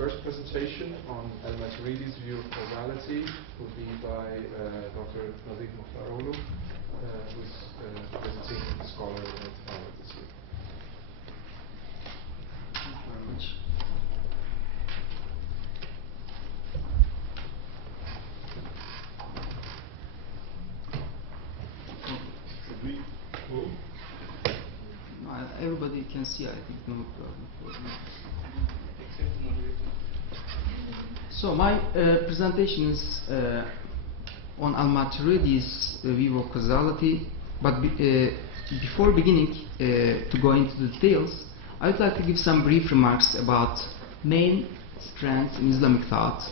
first presentation on Al-Maturidi's view of causality will be by Dr. Nazif Muhtaroglu, who is visiting scholar at Harvard this year. Thank you very much. No, everybody can see, I think, no problem. So my presentation is on Al-Maturidi's view of causality, but before beginning to go into the details, I would like to give some brief remarks about main strands in Islamic thought.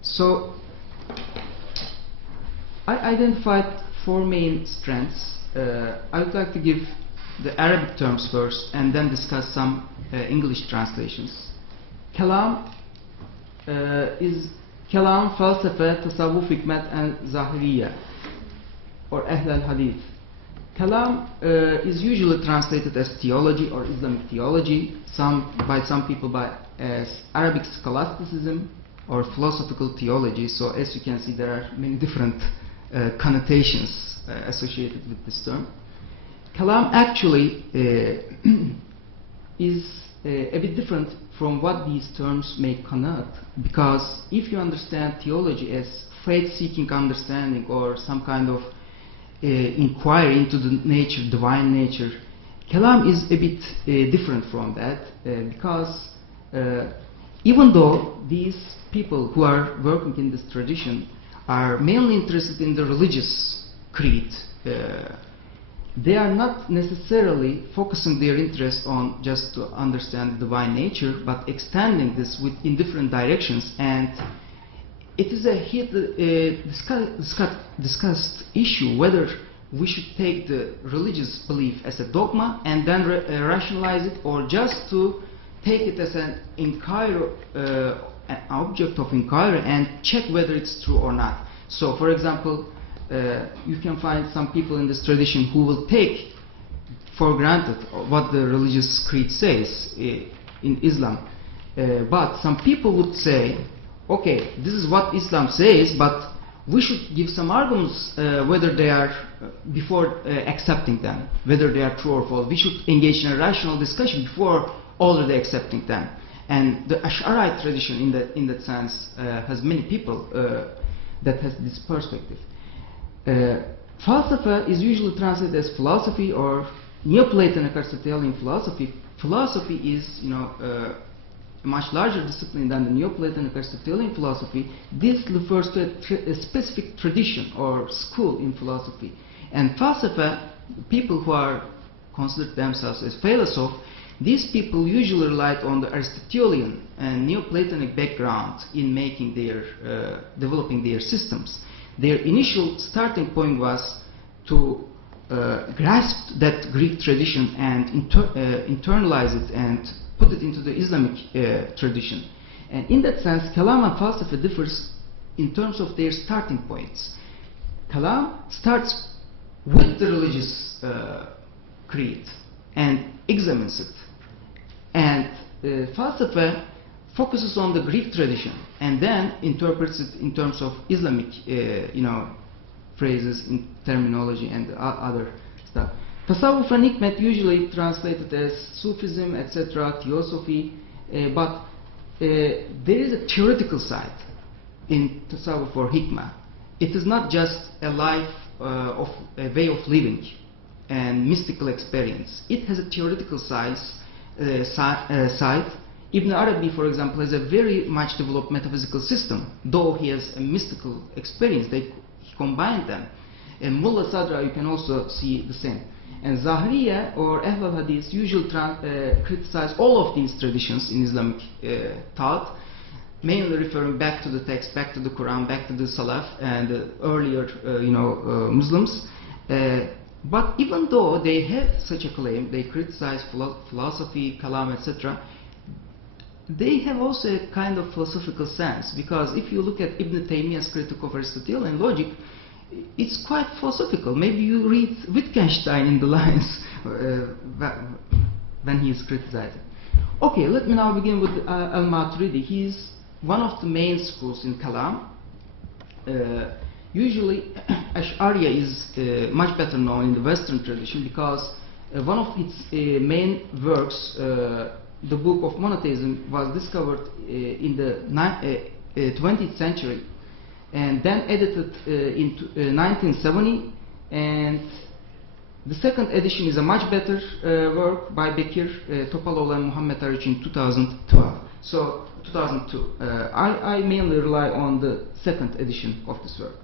So I identified four main strands. I would like to give the Arabic terms first and then discuss some English translations. Kalam is Kalam, Falsafa, Tasawwuf, Hikmet and Zahiriya, or Ahl al-Hadith. Kalam is usually translated as theology or Islamic theology, by some people as Arabic scholasticism or philosophical theology. So as you can see, there are many different connotations associated with this term. Kalam actually is a bit different from what these terms may connote, because if you understand theology as faith-seeking understanding or some kind of inquiry into the nature, divine nature, Kalam is a bit different from that, because even though these people who are working in this tradition are mainly interested in the religious creed, they are not necessarily focusing their interest on just to understand the divine nature, but extending this in different directions. And it is a discussed issue whether we should take the religious belief as a dogma and then rationalize it, or just to take it as an inquiry, an object of inquiry, and check whether it's true or not. So, for example, you can find some people in this tradition who will take for granted what the religious creed says in Islam. But some people would say, okay, this is what Islam says, but we should give some arguments whether they are, before accepting them, whether they are true or false. We should engage in a rational discussion before already accepting them. And the Ash'arite tradition in that sense has many people that has this perspective. Falsafa is usually translated as philosophy or Neoplatonic Aristotelian philosophy. Philosophy is, a much larger discipline than the Neoplatonic Aristotelian philosophy. This refers to a specific tradition or school in philosophy. And Falsafa, people who are considered themselves as philosophes, these people usually relied on the Aristotelian and Neoplatonic background in making their, developing their systems. Their initial starting point was to grasp that Greek tradition and internalize it and put it into the Islamic tradition. And in that sense, Kalam and Falsafa differs in terms of their starting points. Kalam starts with the religious creed and examines it. And Falsafa focuses on the Greek tradition and then interprets it in terms of Islamic, phrases, in terminology and other stuff. Tasawwuf and Hikmet usually translated as Sufism, etc., theosophy, but there is a theoretical side in Tasawwuf or Hikmah. It is not just a life of a way of living and mystical experience. It has a theoretical side. Ibn Arabi, for example, has a very much developed metaphysical system, though he has a mystical experience. He combined them. And Mullah Sadra, you can also see the same. And Zahiriya or Ahl al-Hadith usually criticize all of these traditions in Islamic thought, mainly referring back to the text, back to the Quran, back to the Salaf and the earlier, Muslims. But even though they have such a claim, they criticize philosophy, Kalam, etc., they have also a kind of philosophical sense, because if you look at Ibn Taymiyyah's critique of Aristotelian logic, it's quite philosophical. Maybe you read Wittgenstein in the lines when he is criticized. Okay, let me now begin with Al-Maturidi. He is one of the main schools in Kalam. Usually, Ash'ariya is much better known in the Western tradition because one of its main works, the Book of Monotheism, was discovered in the 20th century and then edited in 1970, and the second edition is a much better work by Bekir Topaloğlu and Muhammed Arıç in 2012. So 2002. I mainly rely on the second edition of this work.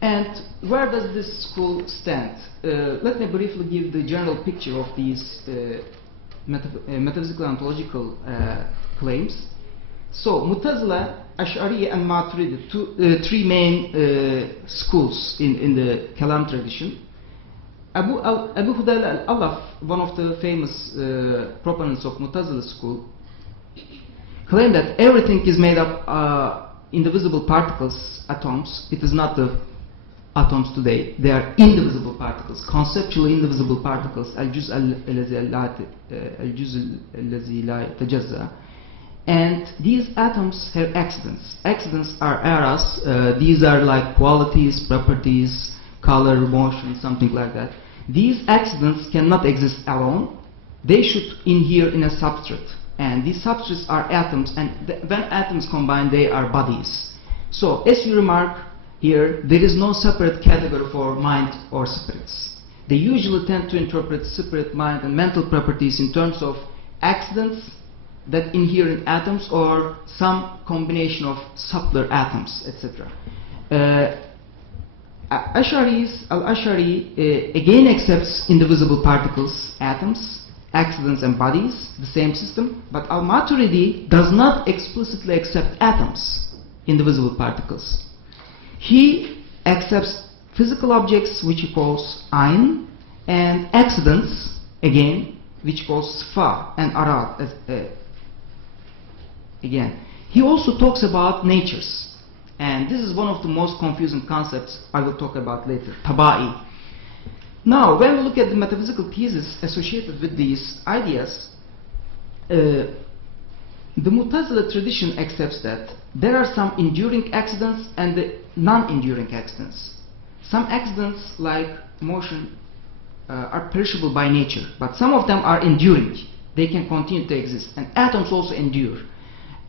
And where does this school stand? Let me briefly give the general picture of these metaphysical ontological claims. So Mu'tazila, Ash'ari and Maturidi, three main schools in the Kalam tradition. Abu Hudayl al-Allaf, one of the famous proponents of Mu'tazila school, claimed that everything is made up indivisible particles, atoms. It is not the atoms today. They are indivisible particles, conceptually indivisible particles. Al-juz al-lazi la yatajazza. And these atoms have accidents. Accidents are eras. These are like qualities, properties, color, motion, something like that. These accidents cannot exist alone. They should inhere in a substrate. And these substrates are atoms, and when atoms combine, they are bodies. So, as you remark here, there is no separate category for mind or spirits. They usually tend to interpret spirit, mind, and mental properties in terms of accidents that inhere in atoms or some combination of subtler atoms, etc. Al-Ash'ari again accepts indivisible particles, atoms, accidents and bodies, the same system, but Al-Maturidi does not explicitly accept atoms, indivisible particles. He accepts physical objects, which he calls ayn, and accidents, again, which he calls sifa and arad. Again, he also talks about natures, and this is one of the most confusing concepts I will talk about later, taba'i. Now, when we look at the metaphysical thesis associated with these ideas, the Mu'tazila tradition accepts that there are some enduring accidents and the non-enduring accidents. Some accidents, like motion, are perishable by nature, but some of them are enduring. They can continue to exist, and atoms also endure.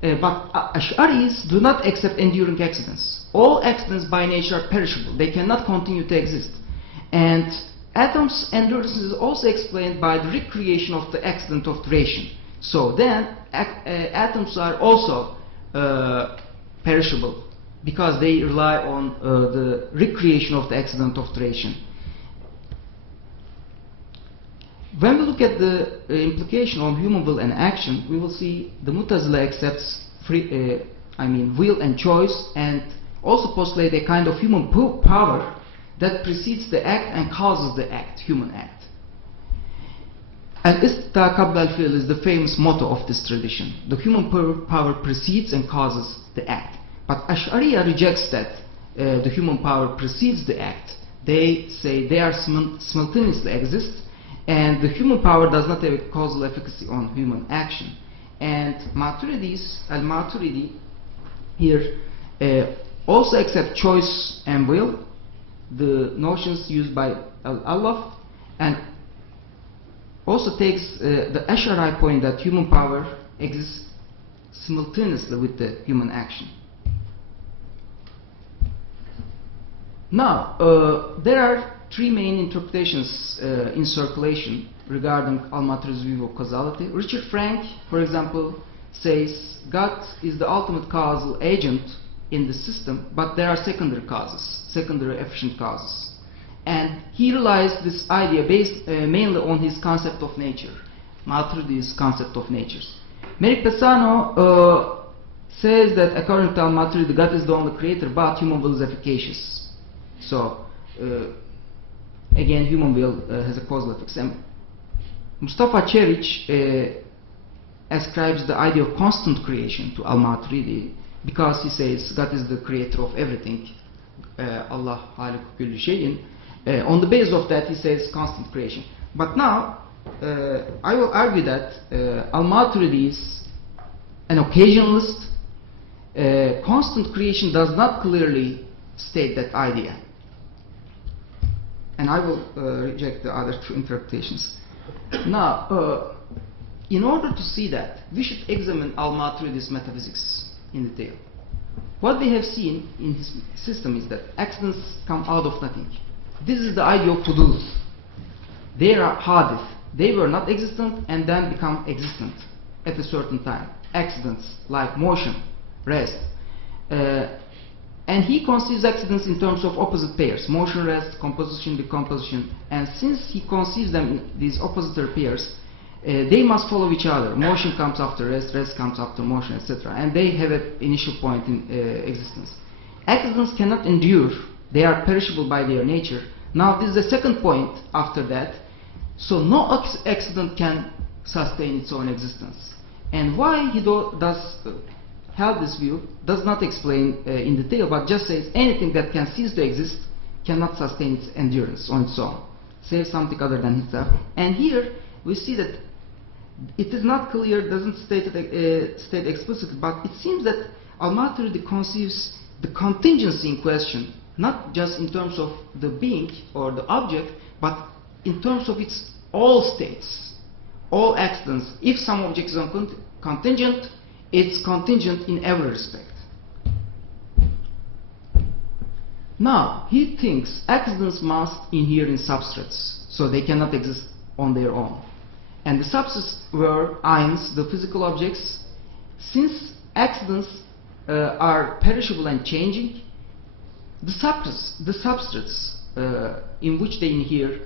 But Ash'aris do not accept enduring accidents. All accidents by nature are perishable. They cannot continue to exist. And atoms' endurance is also explained by the recreation of the accident of duration. So then, atoms are also perishable because they rely on the recreation of the accident of duration. When we look at the implication on human will and action, we will see the Mu'tazila accepts will and choice, and also postulate a kind of human power that precedes the act and causes the act, human act. Al-Istita qabla al-fi'l is the famous motto of this tradition. The human power precedes and causes the act. But Ash'ariya rejects that the human power precedes the act. They say they are simultaneously exist, and the human power does not have a causal efficacy on human action. And Al-Maturidi here also accept choice and will, the notions used by Al-Allaf, and also takes the Ash'ari point that human power exists simultaneously with the human action. Now, there are three main interpretations in circulation regarding Al-Maturidi's view of causality. Richard Frank, for example, says God is the ultimate causal agent in the system, but there are secondary causes, secondary efficient causes. And he relies this idea based mainly on his concept of nature, Maturidi's concept of natures. Merrick Pesano says that according to Al-Maturidi, God is the only creator, but human will is efficacious. So, again, human will has a causal effect. And Mustafa Çeriç ascribes the idea of constant creation to Al-Maturidi because he says God is the creator of everything, Allah haliku kulli şeyin, On the basis of that, he says constant creation. But now, I will argue that Al-Maturidi is an occasionalist. Constant creation does not clearly state that idea. And I will reject the other two interpretations. Now, in order to see that, we should examine Al-Maturidi's metaphysics in detail. What we have seen in his system is that accidents come out of nothing. This is the idea of hudud. They are hadith. They were not existent and then become existent at a certain time. Accidents like motion, rest. And he conceives accidents in terms of opposite pairs, motion, rest, composition, decomposition. And since he conceives them in these opposite pairs, they must follow each other. Motion comes after rest, rest comes after motion, etc. And they have an initial point in existence. Accidents cannot endure. They are perishable by their nature. Now this is the second point after that. So no accident can sustain its own existence. And why he does held this view does not explain in detail, but just says anything that can cease to exist cannot sustain its endurance on its own. Says something other than itself. And here we see that it is not clear, doesn't state explicitly, but it seems that Al-Maturidi conceives the contingency in question not just in terms of the being or the object, but in terms of its all states, all accidents. If some object is contingent, it's contingent in every respect. Now, he thinks accidents must inhere in substrates, so they cannot exist on their own. And the substrates were ions, the physical objects. Since accidents are perishable and changing, the substrates in which they inhere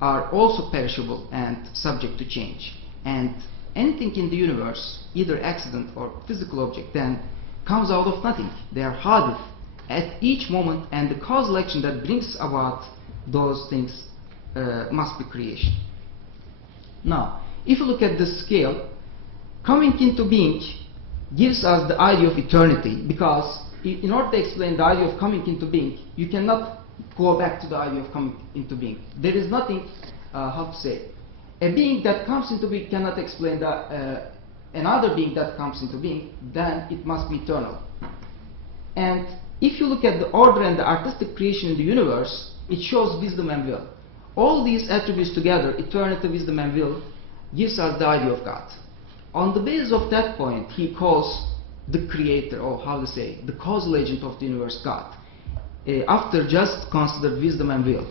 are also perishable and subject to change. And anything in the universe, either accident or physical object, then comes out of nothing. They are hadith at each moment, and the causal action that brings about those things must be creation. Now, if you look at the scale, coming into being gives us the idea of eternity, because in order to explain the idea of coming into being, you cannot go back to the idea of coming into being. There is nothing, how to say, a being that comes into being cannot explain another being that comes into being, then it must be eternal. And if you look at the order and the artistic creation in the universe, it shows wisdom and will. All these attributes together, eternity, wisdom and will, gives us the idea of God. On the basis of that point, he calls the creator, or how to say, the causal agent of the universe, God, after just consider wisdom and will.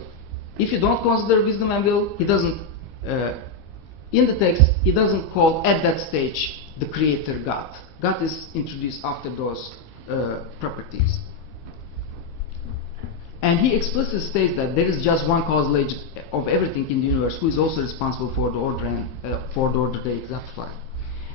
If you don't consider wisdom and will, he doesn't, in the text, he doesn't call at that stage the creator God. God is introduced after those properties. And he explicitly states that there is just one causal agent of everything in the universe who is also responsible for the order and for the order they exemplify.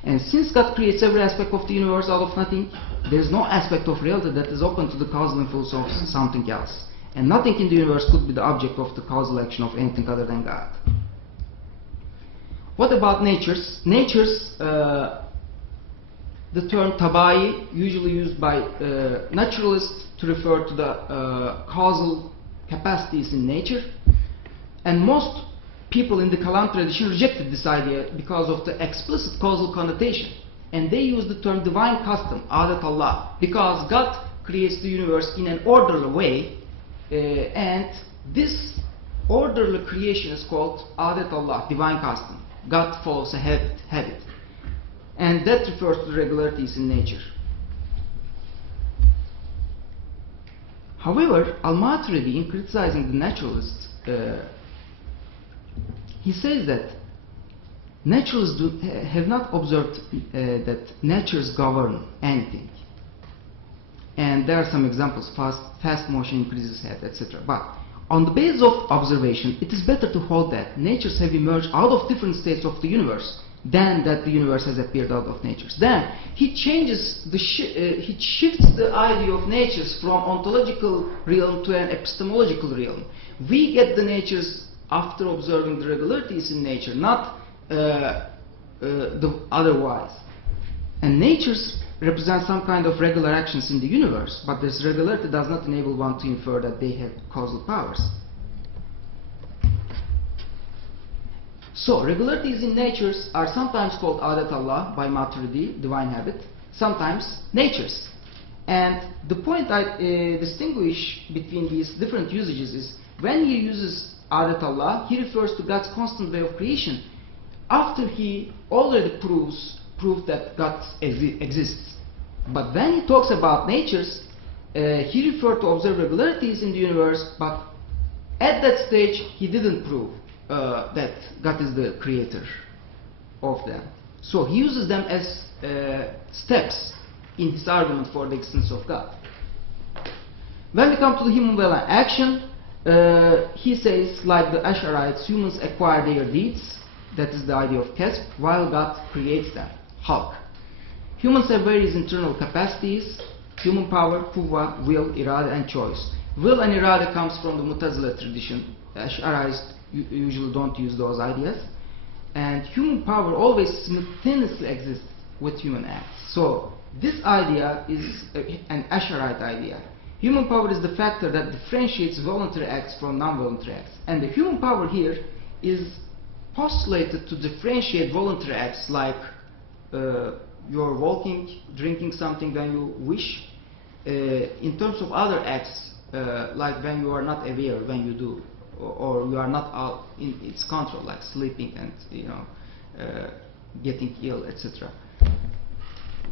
And since God creates every aspect of the universe out of nothing, there is no aspect of reality that is open to the causal influence of something else. And nothing in the universe could be the object of the causal action of anything other than God. What about natures? Natures, the term tabai, usually used by naturalists to refer to the causal capacities in nature. And most people in the Kalam tradition rejected this idea because of the explicit causal connotation. And they use the term divine custom, adat Allah, because God creates the universe in an orderly way, and this orderly creation is called adat Allah, divine custom. God follows a habit. And that refers to the regularities in nature. However, Al-Maturidi, in criticizing the naturalists, he says that naturalists have not observed that natures govern anything. And there are some examples, fast motion increases head, etc. But on the basis of observation, it is better to hold that natures have emerged out of different states of the universe than that the universe has appeared out of natures. Then he changes he shifts the idea of natures from ontological realm to an epistemological realm. We get the natures after observing the regularities in nature, not the otherwise. And natures represent some kind of regular actions in the universe, but this regularity does not enable one to infer that they have causal powers. So regularities in natures are sometimes called adat Allah by Maturidi, divine habit, sometimes natures. And the point I distinguish between these different usages is when he uses adat Allah, he refers to God's constant way of creation after he already proved that God exists. But when he talks about natures, he referred to observed regularities in the universe, but at that stage he didn't prove that God is the creator of them. So he uses them as steps in his argument for the existence of God. When we come to the human will and action, he says, like the Ash'arites, humans acquire their deeds, that is the idea of kasb, while God creates them, halq. Humans have various internal capacities: human power, quwwa, will, irada, and choice. Will and irada comes from the Mu'tazila tradition. Ash'arites usually don't use those ideas. And human power always simultaneously exists with human acts. So this idea is an Ash'arite idea. Human power is the factor that differentiates voluntary acts from non-voluntary acts. And the human power here is postulated to differentiate voluntary acts like you're walking, drinking something when you wish, in terms of other acts like when you are not aware when you do, or you are not out in its control, like sleeping and getting ill, etc.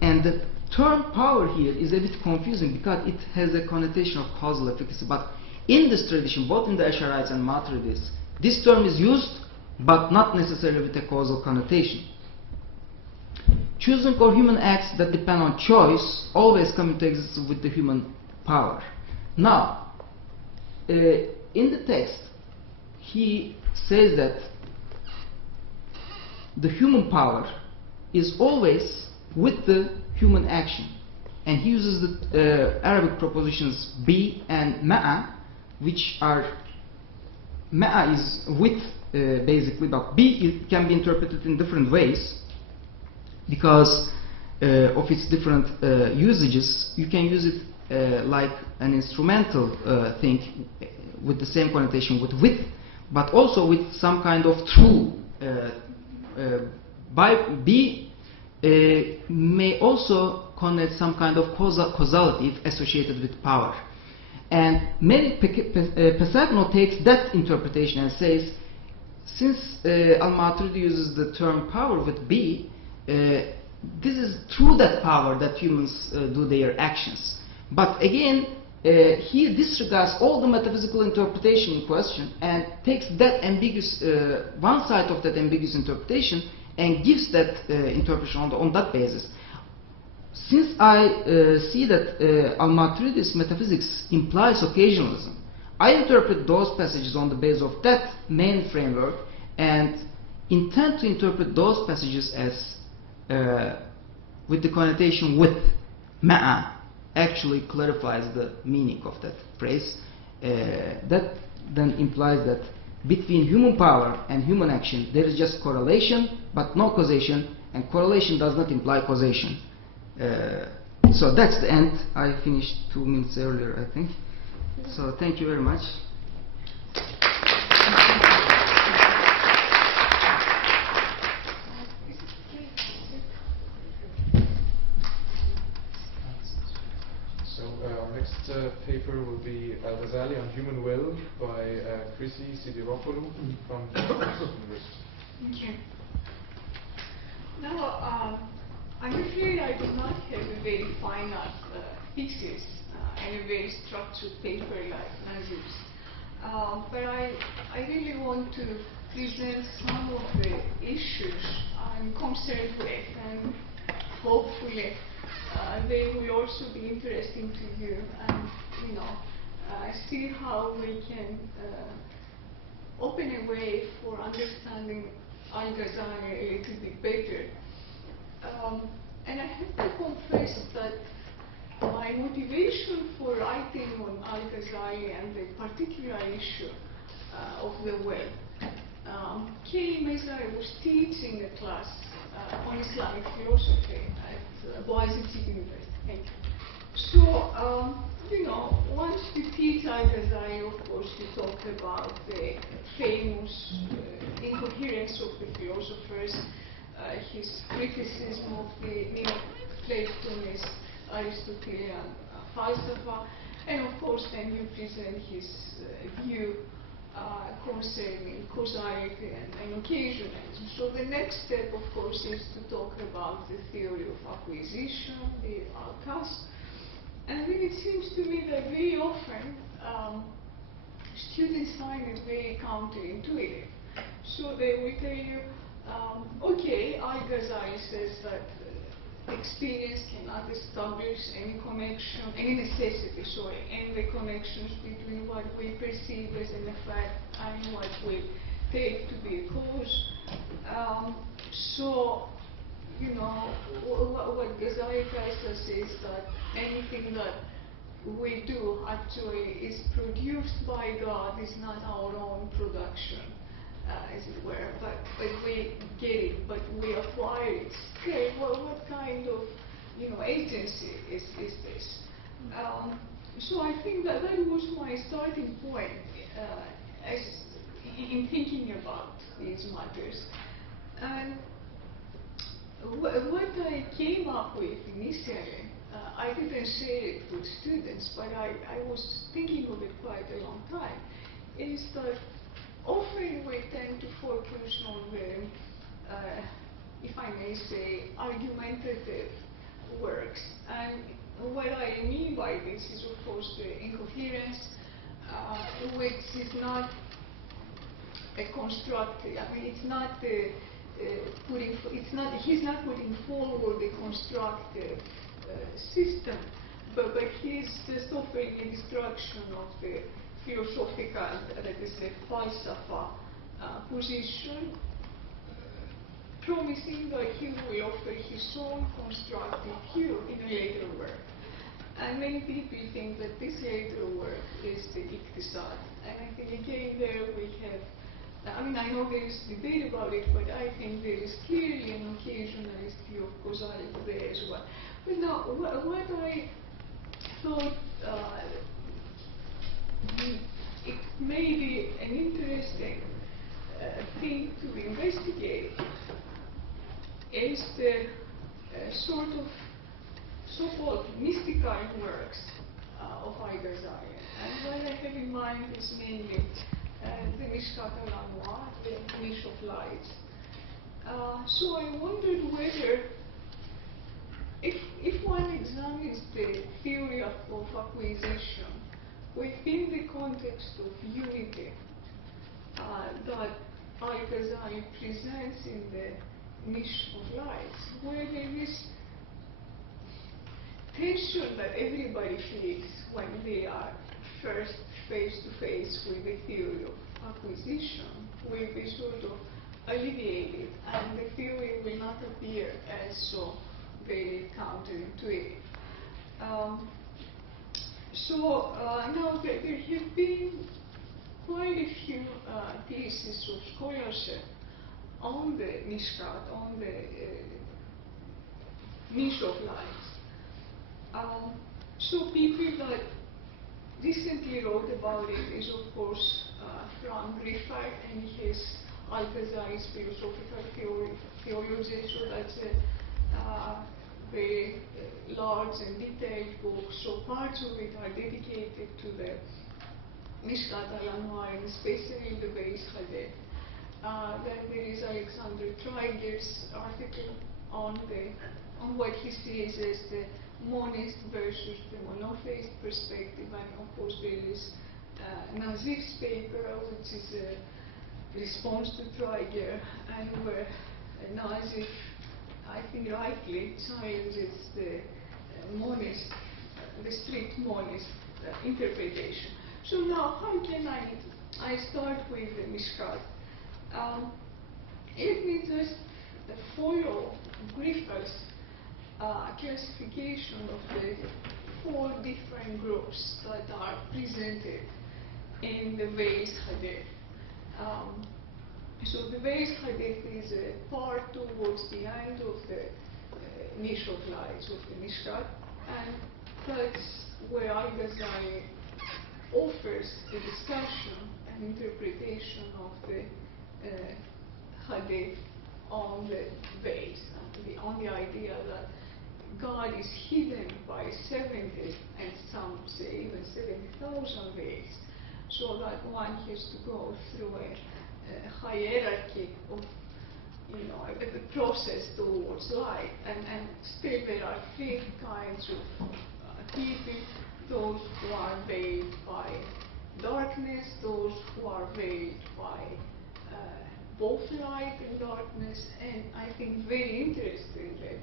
And the term power here is a bit confusing because it has a connotation of causal efficacy. But in this tradition, both in the Ash'arites and Maturidis, this term is used, but not necessarily with a causal connotation. Choosing or human acts that depend on choice always come into existence with the human power. Now, in the text, he says that the human power is always with the human action. And he uses the Arabic prepositions bi and ma'a, which are, ma'a is with basically, but bi can be interpreted in different ways because of its different usages. You can use it like an instrumental thing with the same connotation with, but also with some kind of true. Bi may also connote some kind of causality if associated with power. And Pesagno takes that interpretation and says, since Al-Maturidi uses the term power with B, this is through that power that humans do their actions. But again, he disregards all the metaphysical interpretation in question and takes that ambiguous, one side of that ambiguous interpretation and gives that interpretation on that basis. Since I see that Al-Maturidi's metaphysics implies occasionalism, I interpret those passages on the basis of that main framework and intend to interpret those passages as with the connotation with. Ma'a actually clarifies the meaning of that phrase. That then implies that between human power and human action there is just correlation but no causation, and correlation does not imply causation. So that's the end. I finished 2 minutes earlier, I think. So thank you very much. Next paper will be Al-Ghazali on Human Will by Chryssi Sidiropoulou from University. Thank you. Now, I'm afraid I do not have a very fine thesis and a very structured paper like Nazif's. But I really want to present some of the issues I'm concerned with, and hopefully they will also be interesting to you, and see how we can open a way for understanding Al-Ghazali a little bit better. And I have to confess that my motivation for writing on Al-Ghazali and the particular issue of the will came as I was teaching a class on Islamic philosophy at Boğaziçi University. Thank you. So you know, once we teach Al-Ghazali, of course, we talk about the famous incoherence of the philosophers, his criticism of the Neo-Platonist Aristotelian falsafa, and of course then you present his view concerning causality and occasionalism. So the next step, of course, is to talk about the theory of acquisition, the Al-Qas. And I think it seems to me that very often students find it very counterintuitive. So they will tell you, okay, Al-Ghazali says that experience cannot establish any connection, any necessity, and the connections between what we perceive as an effect and what we take to be a cause. So, you know, what Ghazali tells us is that anything that we do actually is produced by God, is not our own production, as it were, but we get it, but we acquire it. Okay, well, what kind of, you know, agency is this? So I think that that was my starting point as in thinking about these matters. And what I came up with initially, I didn't share it with students, but I was thinking of it quite a long time, is that often we tend to focus on the, if I may say, argumentative works. And what I mean by this is, of course, the incoherence, which is not a constructive, I mean, it's not the he's not putting forward a constructive system, but he's just offering a destruction of the philosophical, that is the falsafa position, promising that he will offer his own constructive view in a later work. And many people think that this later work is the Iqtisad. And I think again there we have, I mean, I know there is debate about it, but I think there is clearly an occasionalist view of causality there as well. But now, what I thought it may be an interesting thing to investigate is the sort of so-called mystical works of Al-Ghazali. And what I have in mind is mainly the Mishkat al-Anwar, the Niche of Lights. So I wondered whether, if one examines the theory of acquisition within the context of unity that Al-Ghazali presents in the Niche of Lights, where there is tension that everybody feels when they are first face to face with the theory of acquisition, will be sort of alleviated, and the theory will not appear as so very counterintuitive. Now there have been quite a few pieces of scholarship on the Mishkat, on the Niche of Lights. So people that recently wrote about it is, of course, from Griffith and his Al-Ghazali's philosophical theology. So that's a very large and detailed book. So parts of it are dedicated to the Mishkat al-Anwar, and especially the Beis Hadith. Then there is Alexander Traiger's article on what he sees as the monist versus the monotheist perspective, and of course there is Nazif's paper, which is a response to Traiger, and where Nazif, I think rightly, challenges the monist, the strict monist interpretation. So now, how can I start with the Mishkat? Let me just follow Griffith's classification of the 4 different groups that are presented in the Beis Hadith. So the Beis Hadith is a part towards the end of the Niche of Lights, of the Mishkat, and that's where Al-Ghazali offers a discussion, an interpretation of the hadith on the veils, on the idea that God is hidden by 70, and some say even 70,000 veils, so that one has to go through a hierarchy of, you know, a process towards light, and still there are three kinds of people: those who are veiled by darkness, those who are veiled by both light and darkness, and I think very interestingly,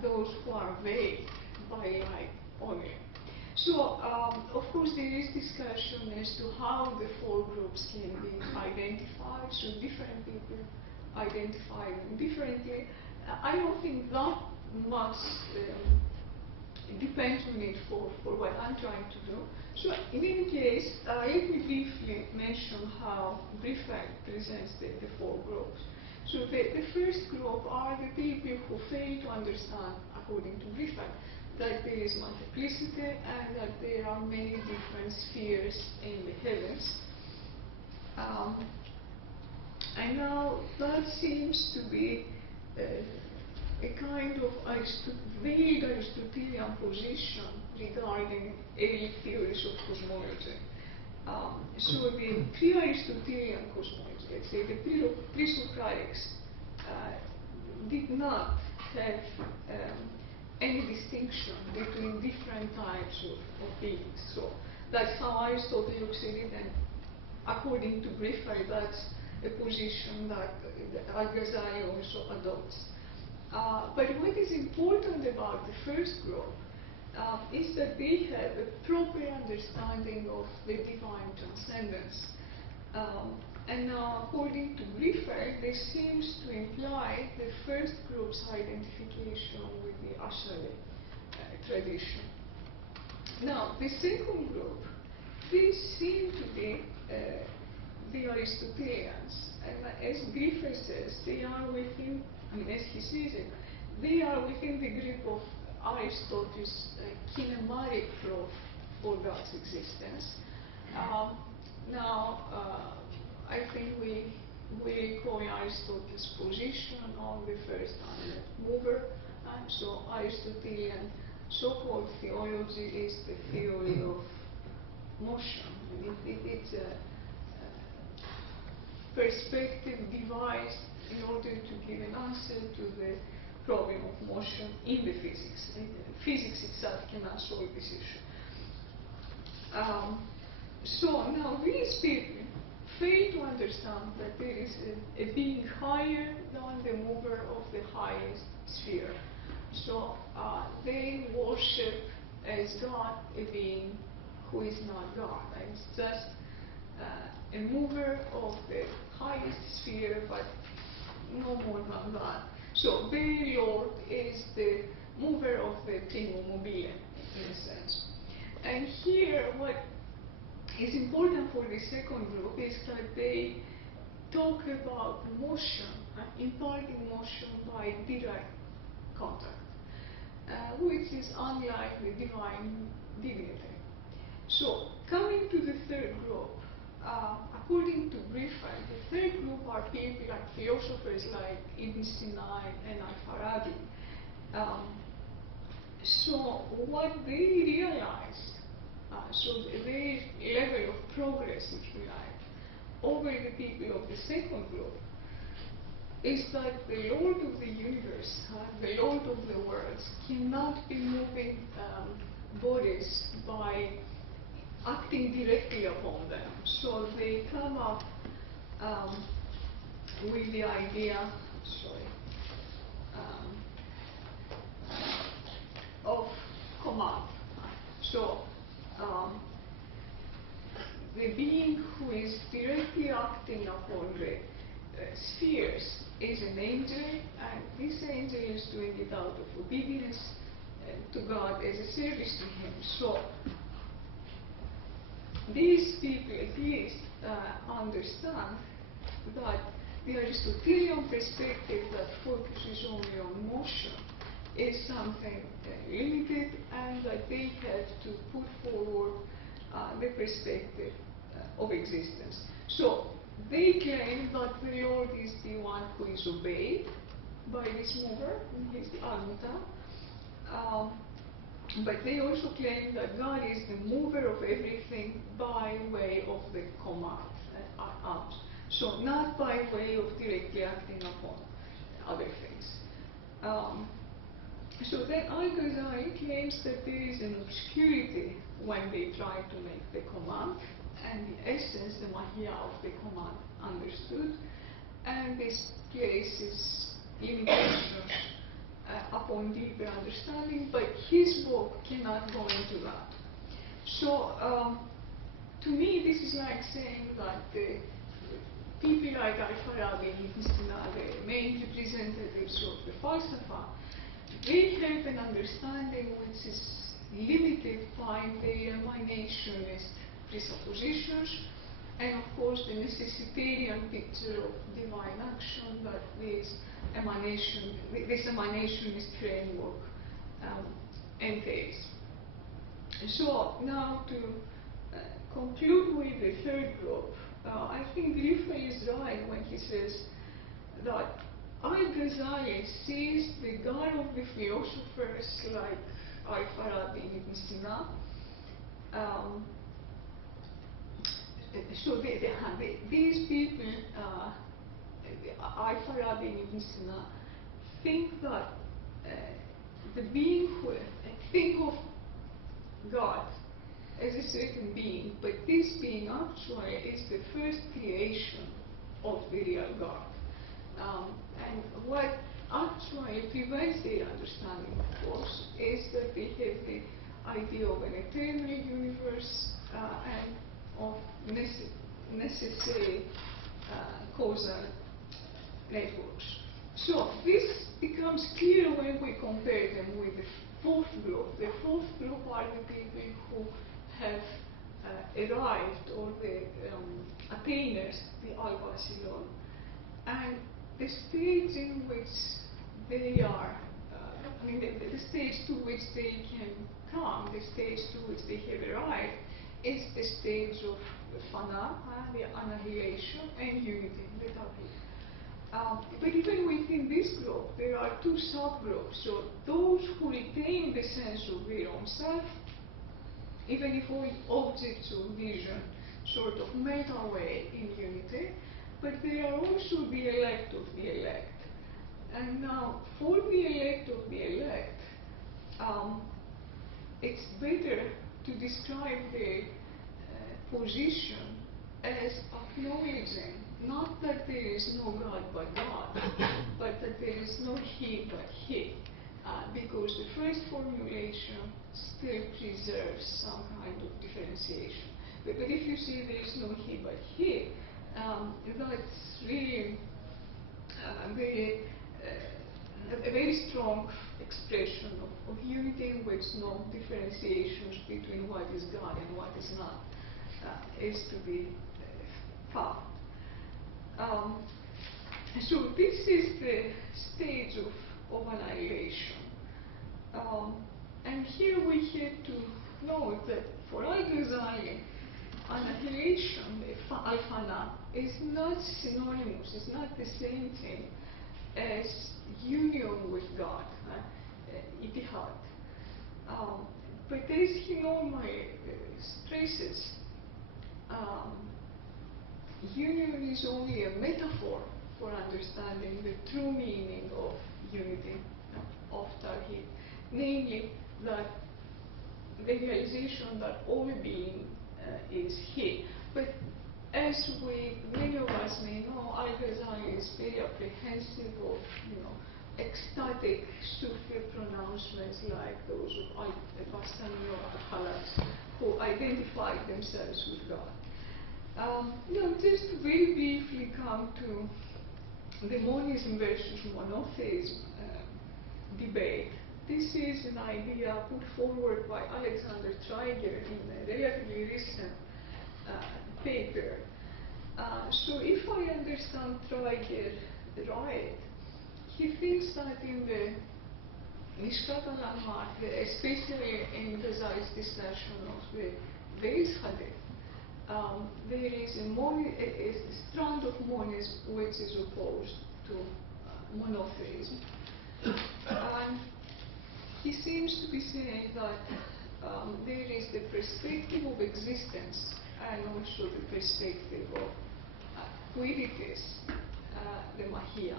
those who are veiled by light only. So, of course, there is discussion as to how the four groups can be identified. So different people identify them differently. I don't think that much depends on it for what I'm trying to do. So in any case, let me briefly mention how Griffith presents the four groups. So the first group are the people who fail to understand, according to Griffith, that there is multiplicity and that there are many different spheres in the heavens. And now that seems to be a kind of vague Aristotelian position regarding early theories of cosmology. So the pre-Aristotelian cosmology, let's say the pre-Socratics, did not have any distinction between different types of beings. So that's how Aristotle looks at it, and according to Griffith, that's a position that Al-Ghazali also adopts. But what is important about the first group is that they have a proper understanding of the divine transcendence. And now, according to Griffith, this seems to imply the first group's identification with the Ash'ari tradition. Now, the second group, they seem to be the Aristotelians, and as Griffith says, they are within, I mean, as he sees it, they are within the grip of Aristotle's kinematic proof for God's existence. I think we recall Aristotle's position on the first mover, and so Aristotelian so-called theology is the theory of motion. It's a perspective devised in order to give an answer to the problem of motion in the physics. Physics itself cannot solve this issue. So now these people fail to understand that there is a being higher than the mover of the highest sphere. So they worship as God a being who is not God. It's just a mover of the highest sphere, but no more than that. So their Lord is the mover of the primum mobile, in a sense. And here, what is important for the second group is that they talk about motion, imparting motion by direct contact, which is unlike the divine dignity. So, coming to the third group, according to Griffith, the third group are people like philosophers like Ibn Sina and Al-Arabi. So what they realized, so their level of progress, if you like, over the people of the second group, is that the Lord of the universe, the Lord of the worlds, cannot be moving bodies by acting directly upon them. So they come up with the idea, of command. So the being who is directly acting upon the spheres is an angel, and this angel is doing it out of obedience to God as a service to Him. So these people at least understand that the Aristotelian perspective that focuses only on motion is something limited, and that they have to put forward the perspective of existence. So they claim that the Lord is the one who is obeyed by this mover, he is the Al-Muta. But they also claim that God is the mover of everything by way of the command, out. So not by way of directly acting upon other things. So then Al-Ghazali claims that there is an obscurity when they try to make the command, and the essence, the mahiyya of the command understood, and this places limitations upon deeper understanding, but his book cannot go into that. So to me this is like saying that people like Al-Farabi, the main representatives of the falsafa, they have an understanding which is limited by their emanationist presuppositions, and of course the necessitarian picture of divine action that this emanationist framework entails. So now to conclude with the third group, I think Chryssi is right when he says that Al-Ghazali sees the God of the philosophers like Al-Farabi and Ibn Sina. So these people, Al-Farabi and Ibn Sina, think that the being who think of God as a certain being, but this being actually is the first creation of the real God. And what actually prevents their understanding, of course, is that they have the idea of an eternal universe and of necessary causal networks. So this becomes clear when we compare them with the fourth group. The fourth group are the people who have arrived, or the attainers, the Al-Basilon, and the stage in which they are, the stage to which they can come, the stage to which they have arrived, is the stage of fana, the annihilation, and unity, the tawhid. But even within this group, there are two subgroups. So those who retain the sense of their own self, even if all objects of vision sort of melt away in unity, but there are also the elect of the elect. And now, for the elect of the elect, it's better to describe their position as acknowledging not that there is no God but God, but that there is no He but He, because the first formulation still preserves some kind of differentiation. But if you say there is no He but He, that's really a very strong expression of unity in which no differentiations between what is God and what is not is to be found. So this is the stage of annihilation. And here we have to note that for Al-Ghazali, annihilation, al-fana, is not synonymous, is not the same thing as union with God, itihad. But as he normally stresses, union is only a metaphor for understanding the true meaning of unity, of tawhid, namely that the realization that all being is He. But as many of us may know, Al-Ghazali is very apprehensive of, ecstatic Sufi pronouncements like those of Al-Bastami or Al-Khalas, who identified themselves with God. Just to very briefly come to the monism versus monotheism debate. This is an idea put forward by Alexander Traeger in a relatively recent paper. So if I understand Traeger right, he thinks that in the Nishkatalan especially in Ghazali's discussion of the Beis Hadith, there is a strand of monism which is opposed to monotheism. And he seems to be saying that there is the perspective of existence and also the perspective of qualities, the Mahia.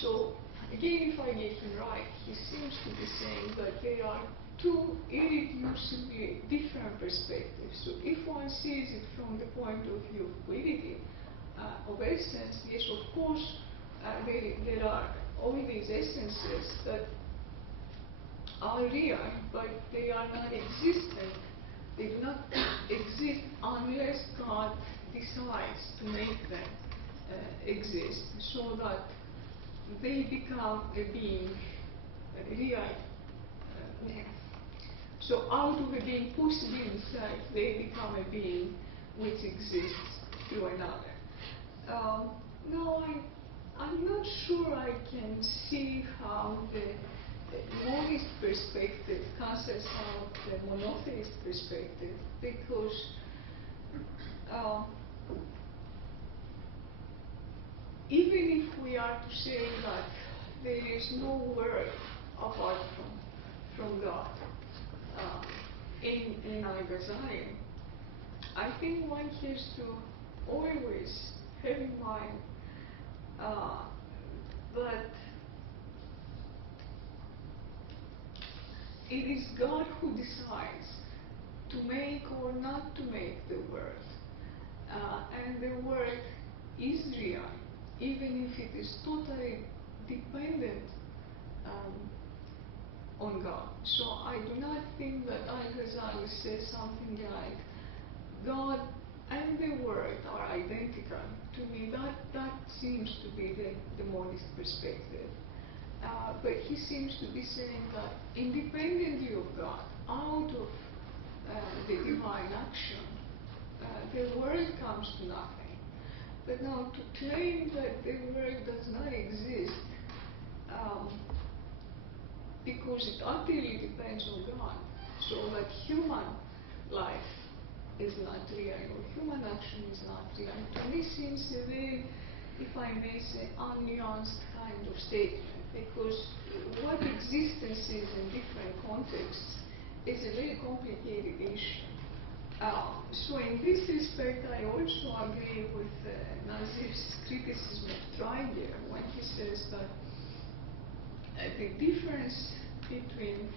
So, again, if I get him right, he seems to be saying that there are two irreducibly different perspectives. So, if one sees it from the point of view of quality, of essence, yes, of course, there are all these essences that are real, but they are not existent. They do not exist unless God decides to make them exist, so that they become a being, real. So out of a being possible in itself, they become a being which exists through another. Now, I'm not sure I can see how the monist perspective cancels out the monotheist perspective, because even if we are to say that there is no world apart from God in Al-Ghazali, I think one has to always have in mind that it is God who decides to make or not to make the world. And the world is real, even if it is totally dependent on God. So I do not think that Al-Ghazali says something like God and the world are identical. To me, that seems to be the monist perspective. But he seems to be saying that independently of God, out of the divine action, the world comes to nothing. But now to claim that the world does not exist because it utterly depends on God, so that human life is not real, or human action is not real, to me seems a very, if I may say, unnuanced kind of statement, because what existence is in different contexts is a very complicated issue. So in this respect, I also agree with Nazif's criticism of Triger when he says that the difference between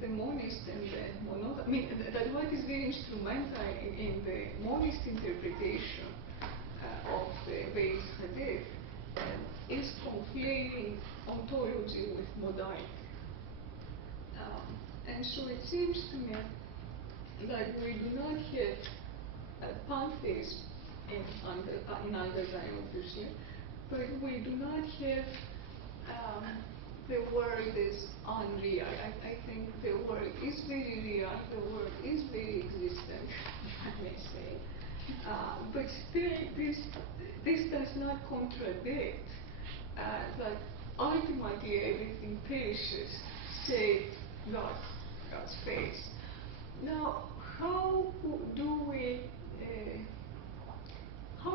the monist and the monotheist, I mean, that what is very instrumental in the monist interpretation of the Beis Hadith is conflating ontology with modality. And so it seems to me that we do not have pantheism in Al-Ghazali, obviously, but we do not have the world is unreal. I think the world is very real, the world is very existent, if I may say. But still, this does not contradict that ultimately everything perishes, save God's face. Now, how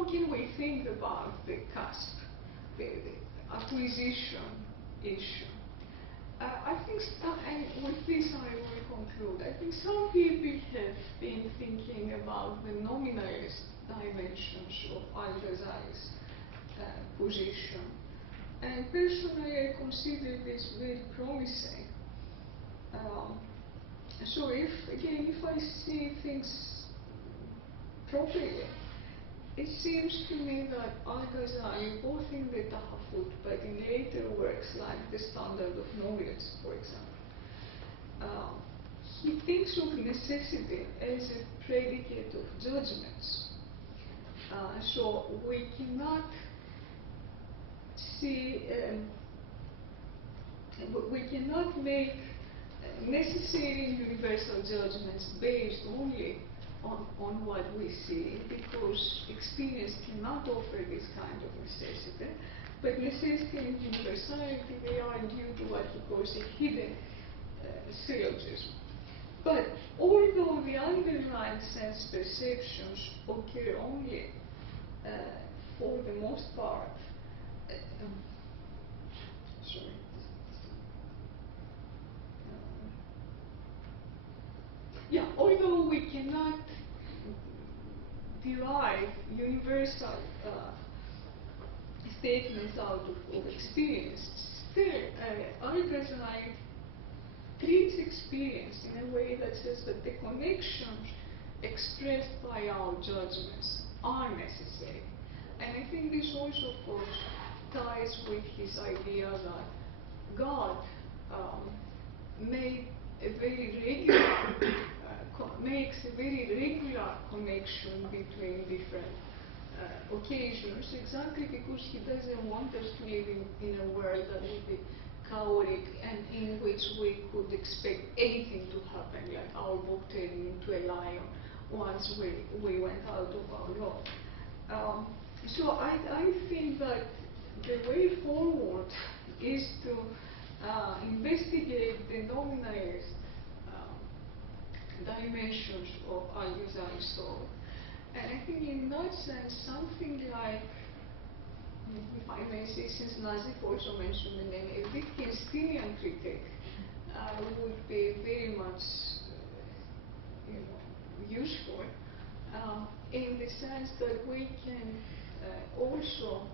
can we think about the cusp, the acquisition issue? I think, and with this I will conclude, I think some people have been thinking about the nominalist dimensions of Al-Ghazali's position. And personally, I consider this very promising. So if I see things properly, it seems to me that Al-Ghazali, both in the Tahafut, but in later works like the Standard of Knowledge, for example, he thinks of necessity as a predicate of judgments. So we cannot see, we cannot make necessary universal judgments based only on what we see, because experience cannot offer this kind of necessity. but necessity and universality, they are due to what he calls a hidden syllogism. But although the underlying sense perceptions occur only, for the most part, although we cannot derive universal statements out of experience, still Al-Ghazali treats experience in a way that says that the connections expressed by our judgments are necessary. And I think this also, of course, ties with his idea that God makes a very regular connection between different occasions, exactly because he doesn't want us to live in a world that would be chaotic and in which we could expect anything to happen, like our book turning into a lion once we went out of our law. So I think that the way forward is to investigate the nominalist dimensions of Al-Ghazali's thought. And I think in that sense, something like, if I may say, since Nazif also mentioned the name, a Wittgensteinian critique would be very much useful in the sense that we can also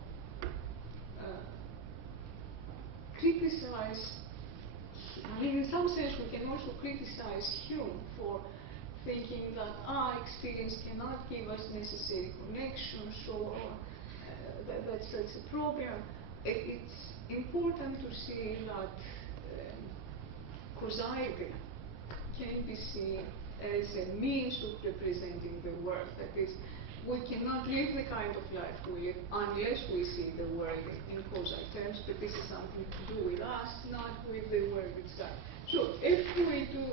criticize, I mean, in some sense we can also criticize Hume for thinking that experience cannot give us necessary connections, so that's a problem. It's important to see that causality can be seen as a means of representing the world. That is, we cannot live the kind of life we live unless we see the world in causal terms, but this is something to do with us, not with the world itself. So if we do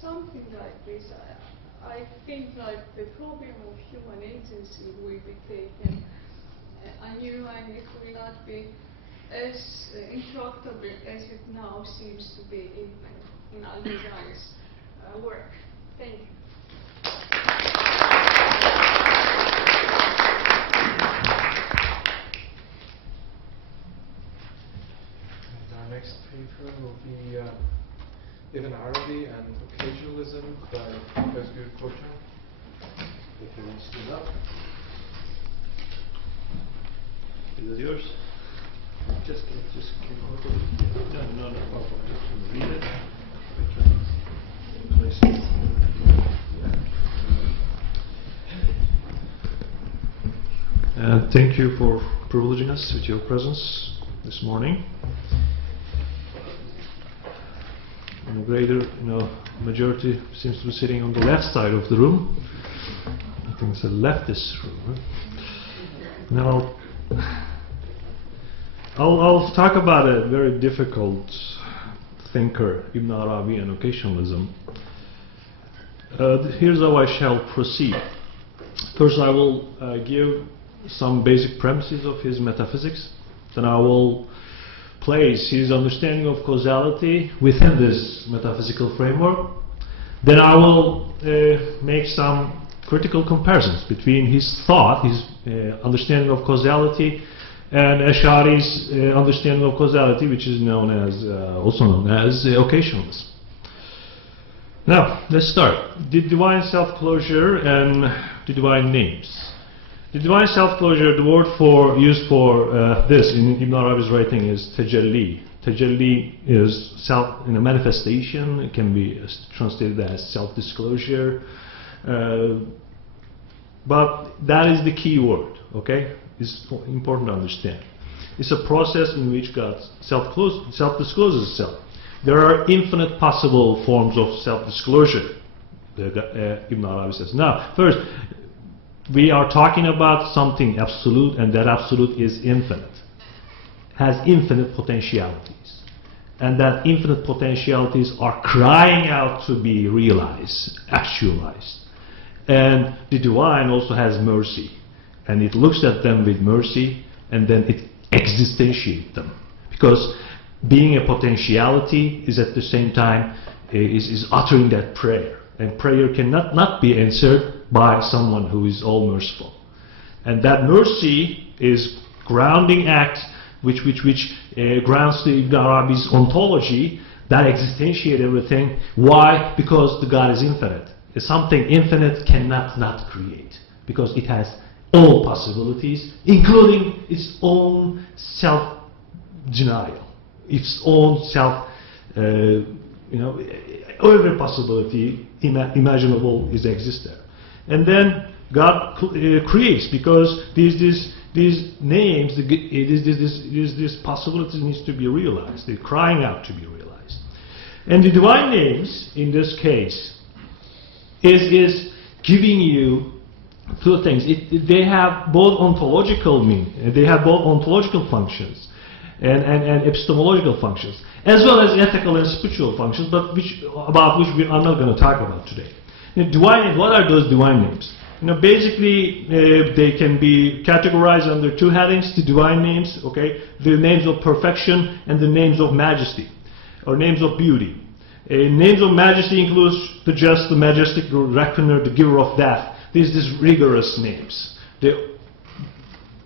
something like this, I think that the problem of human agency will be taken anew, and it will not be as intractable as it now seems to be in Al-Ghazali's work. Thank you. Our next paper will be Ibn Arabi and Occasionalism by Ozgur, Koca. If you want to stand up. Is it yours? Just can hold it. No. Just read it. Thank you for privileging us with your presence this morning. And a greater majority seems to be sitting on the left side of the room. I think it's a leftist room. Right? Now, I'll talk about a very difficult thinker, Ibn Arabi and occasionalism. Here's how I shall proceed. First, I will give some basic premises of his metaphysics. Then I will place his understanding of causality within this metaphysical framework. Then I will make some critical comparisons between his thought, his understanding of causality, and Ash'ari's understanding of causality, which is also known as occasionalism. Now, let's start. The divine self-closure and the divine names. The divine self-closure, the word used for this in Ibn Arabi's writing is tajalli. Tajalli is self in a manifestation. It can be translated as self-disclosure, but that is the key word. Okay, it's important to understand. It's a process in which God self-discloses itself. There are infinite possible forms of self-disclosure, Ibn Arabi says. Now, first, we are talking about something absolute, and that absolute is infinite, has infinite potentialities, and that infinite potentialities are crying out to be realized, actualized. And the divine also has mercy, and it looks at them with mercy, and then it existentiate them. Because being a potentiality is at the same time is uttering that prayer. And prayer cannot not be answered by someone who is all merciful. And that mercy is grounding act which grounds the Ibn Arabi's ontology that existentiate everything. Why? Because the God is infinite. Something infinite cannot not create, because it has all possibilities, including its own self-denial, its own every possibility imaginable is exist there. And then God creates, because these names, these possibilities needs to be realized. They're crying out to be realized. And the divine names, in this case, is giving you two things. They have both ontological meaning, they have both ontological functions and epistemological functions, as well as ethical and spiritual functions, but about which we are not going to talk about today. Divine, what are those divine names? Basically, they can be categorized under two headings: the divine names, okay, the names of perfection, and the names of majesty, or names of beauty. Names of majesty includes the just, the majestic, the reckoner, the giver of death. These rigorous names.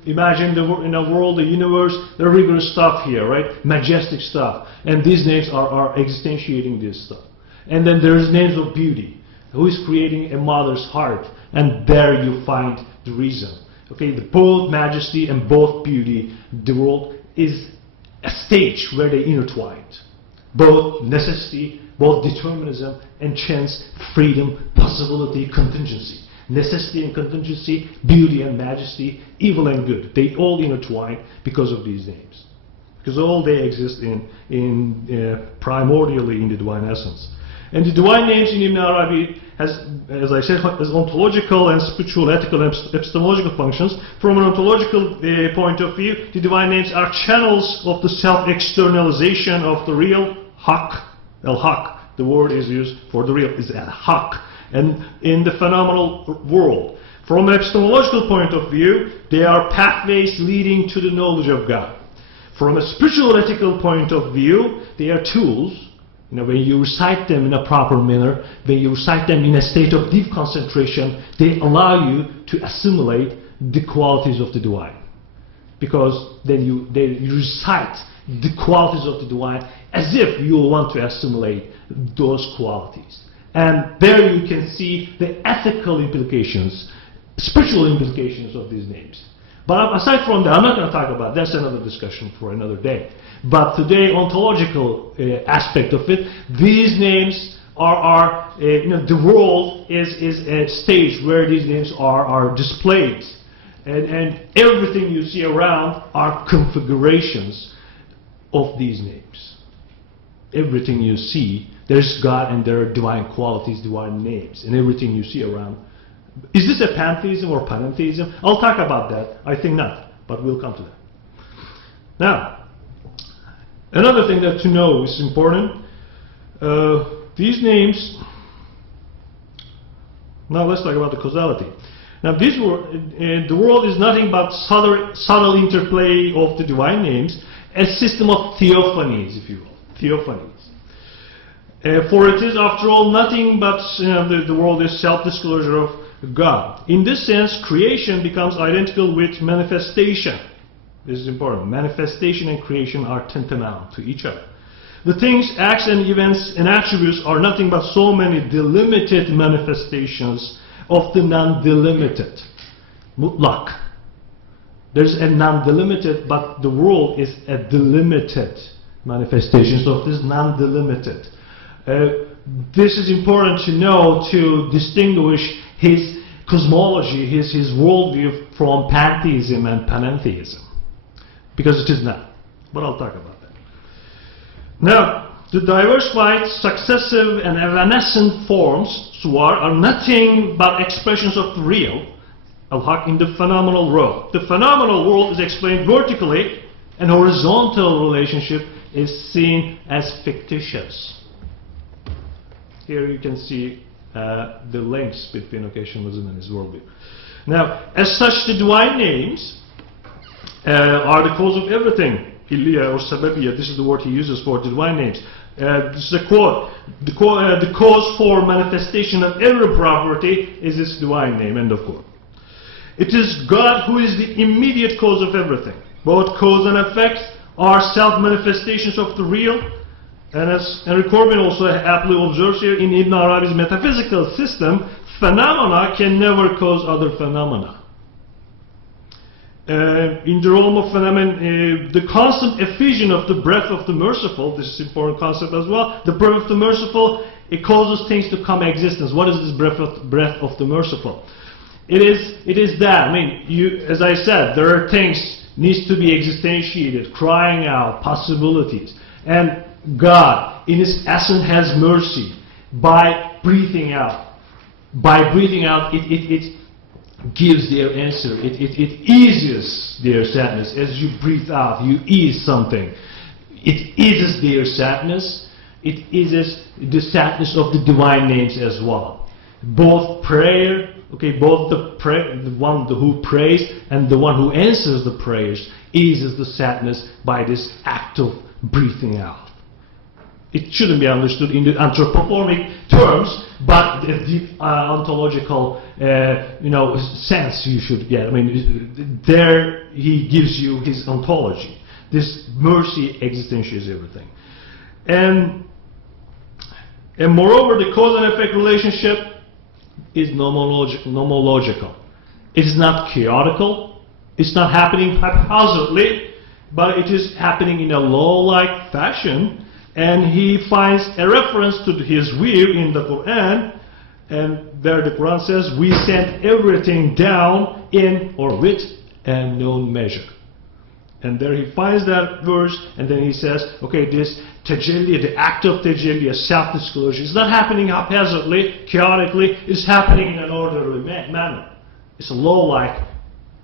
Imagine in a world, the universe, the rigorous stuff here, right? Majestic stuff. And these names are existentiating this stuff. And then there's names of beauty. Who is creating a mother's heart? And there you find the reason. Okay, both majesty and both beauty, the world is a stage where they intertwined. Both necessity, both determinism and chance, freedom, possibility, contingency. Necessity and contingency, beauty and majesty, evil and good. They all intertwine because of these names. Because all they exist primordially in the divine essence. And the divine names in Ibn Arabi has, as I said, has ontological and spiritual, ethical and epistemological functions. From an ontological point of view, the divine names are channels of the self-externalization of the real, haq, al-haq. The word is used for the real, is al-haq. And in the phenomenal world, from an epistemological point of view, they are pathways leading to the knowledge of God. From a spiritual ethical point of view, they are tools. When you recite them in a proper manner, when you recite them in a state of deep concentration, they allow you to assimilate the qualities of the divine. Because then you recite the qualities of the divine as if you want to assimilate those qualities. And there you can see the ethical implications, spiritual implications of these names. But aside from that, I'm not going to talk about that. That's another discussion for another day. But today, ontological aspect of it, these names are the world is a stage where these names are displayed. And everything you see around are configurations of these names. Everything you see, there's God and there are divine qualities, divine names, and everything you see around. Is this a pantheism or panentheism? I'll talk about that. I think not, but we'll come to that. Now, another thing that to know is important. These names. Now let's talk about the causality. Now, the world is nothing but subtle interplay of the divine names, a system of theophanies, if you will, theophanies. For it is, after all, nothing but the world is self-disclosure of God. In this sense, creation becomes identical with manifestation. This is important. Manifestation and creation are tantamount to each other. The things, acts and events and attributes are nothing but so many delimited manifestations of the non-delimited. Mutlaq. There's a non-delimited, but the world is a delimited manifestation of this non-delimited. This is important to know to distinguish his cosmology, his worldview from pantheism and panentheism. Because it is not. But I'll talk about that. Now, the diversified, successive and evanescent forms, suwar, are nothing but expressions of the real, al-haq, in the phenomenal world. The phenomenal world is explained vertically, and horizontal relationship is seen as fictitious. Here you can see the links between occasionalism and his worldview. Now, as such, the divine names are the cause of everything. Illiya or Sababiyya, this is the word he uses for the divine names. This is a quote. The cause for manifestation of every property is this divine name, end of quote. It is God who is the immediate cause of everything. Both cause and effect are self-manifestations of the real. And as Henry Corbin also aptly observes here, in Ibn Arabi's metaphysical system, phenomena can never cause other phenomena. In the realm of phenomenon, the constant effusion of the breath of the merciful, this is an important concept as well, the breath of the merciful, it causes things to come existence. What is this breath of the merciful? It is that, I mean, as I said, there are things needs to be existentiated, crying out, possibilities. And God, in His essence, has mercy by breathing out. By breathing out, it gives their answer. It eases their sadness. As you breathe out, you ease something. It eases their sadness. It eases the sadness of the divine names as well. Both prayer, okay, both the one who prays and the one who answers the prayers eases the sadness by this act of breathing out. It shouldn't be understood in the anthropomorphic terms, but the ontological, sense you should get. I mean, there he gives you his ontology. This mercy existentiates everything, and moreover, the cause and effect relationship is nomological. It is not chaotical. It's not happening haphazardly, but it is happening in a law-like fashion. And he finds a reference to his will in the Quran, and there the Quran says, we send everything down in or with a known measure. And there he finds that verse, and then he says, okay, this tajalli, the act of tajalli, a self-disclosure, is not happening haphazardly, chaotically, it's happening in an orderly manner. It's a law-like,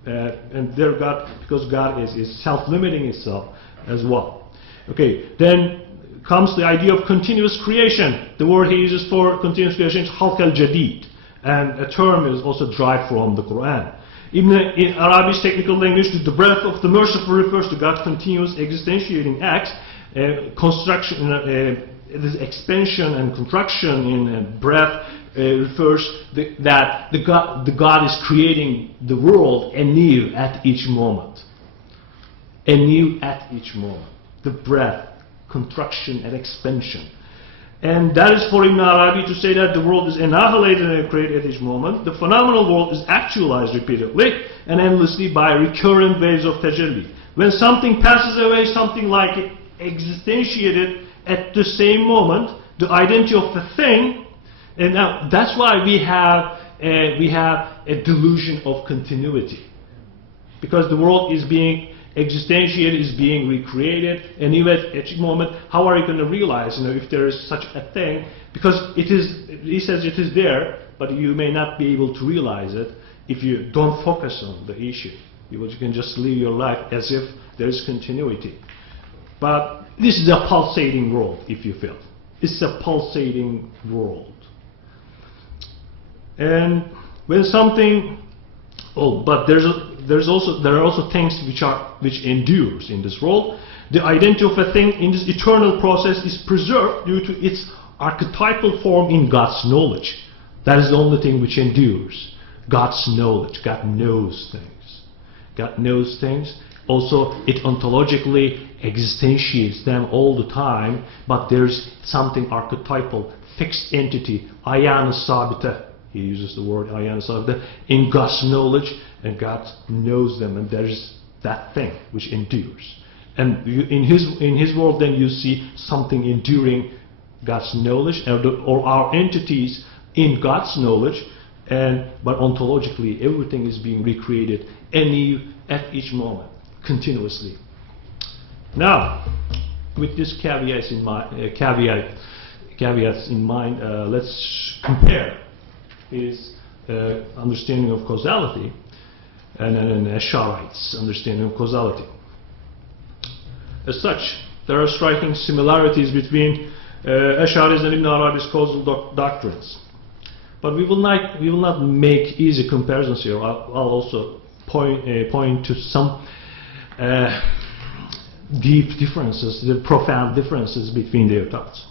and there God, because God is self-limiting itself as well. Okay, then comes the idea of continuous creation. The word he uses for continuous creation is Khalq al-Jadid, and a term is also derived from the Quran. Even in Arabi's technical language, the breath of the merciful refers to God's continuous existentiating acts. Construction, this expansion and contraction in breath refers that the God is creating the world anew at each moment. Anew at each moment. The breath, contraction and expansion. And that is for Ibn Arabi to say that the world is annihilated and created at each moment. The phenomenal world is actualized repeatedly and endlessly by recurrent waves of tajalli. When something passes away, something like it existentiated at the same moment, the identity of the thing, and now that's why we have a delusion of continuity. Because the world is being existentiated, is being recreated, and even at each moment, how are you going to realize, if there is such a thing? Because it is, he says it is there, but you may not be able to realize it if you don't focus on the issue. You can just live your life as if there is continuity. But this is a pulsating world, if you feel. It's a pulsating world. And when something, but there are also things which endures in this world. The identity of a thing in this eternal process is preserved due to its archetypal form in God's knowledge. That is the only thing which endures. God's knowledge. God knows things. God knows things. Also, it ontologically existentiates them all the time, but there's something archetypal, fixed entity, ayan sabita. He uses the word ayan sabita in God's knowledge, and God knows them, and there is that thing which endures. And in his world, then you see something enduring God's knowledge, or our entities in God's knowledge, but ontologically everything is being recreated anew at each moment, continuously. Now, with this caveats in mind, let's compare his understanding of causality and an Ash'arites' understanding of causality. As such, there are striking similarities between Ash'aris and Ibn Arabi's causal doctrines. But we will not make easy comparisons here. I'll also point to some deep differences, the profound differences between their thoughts.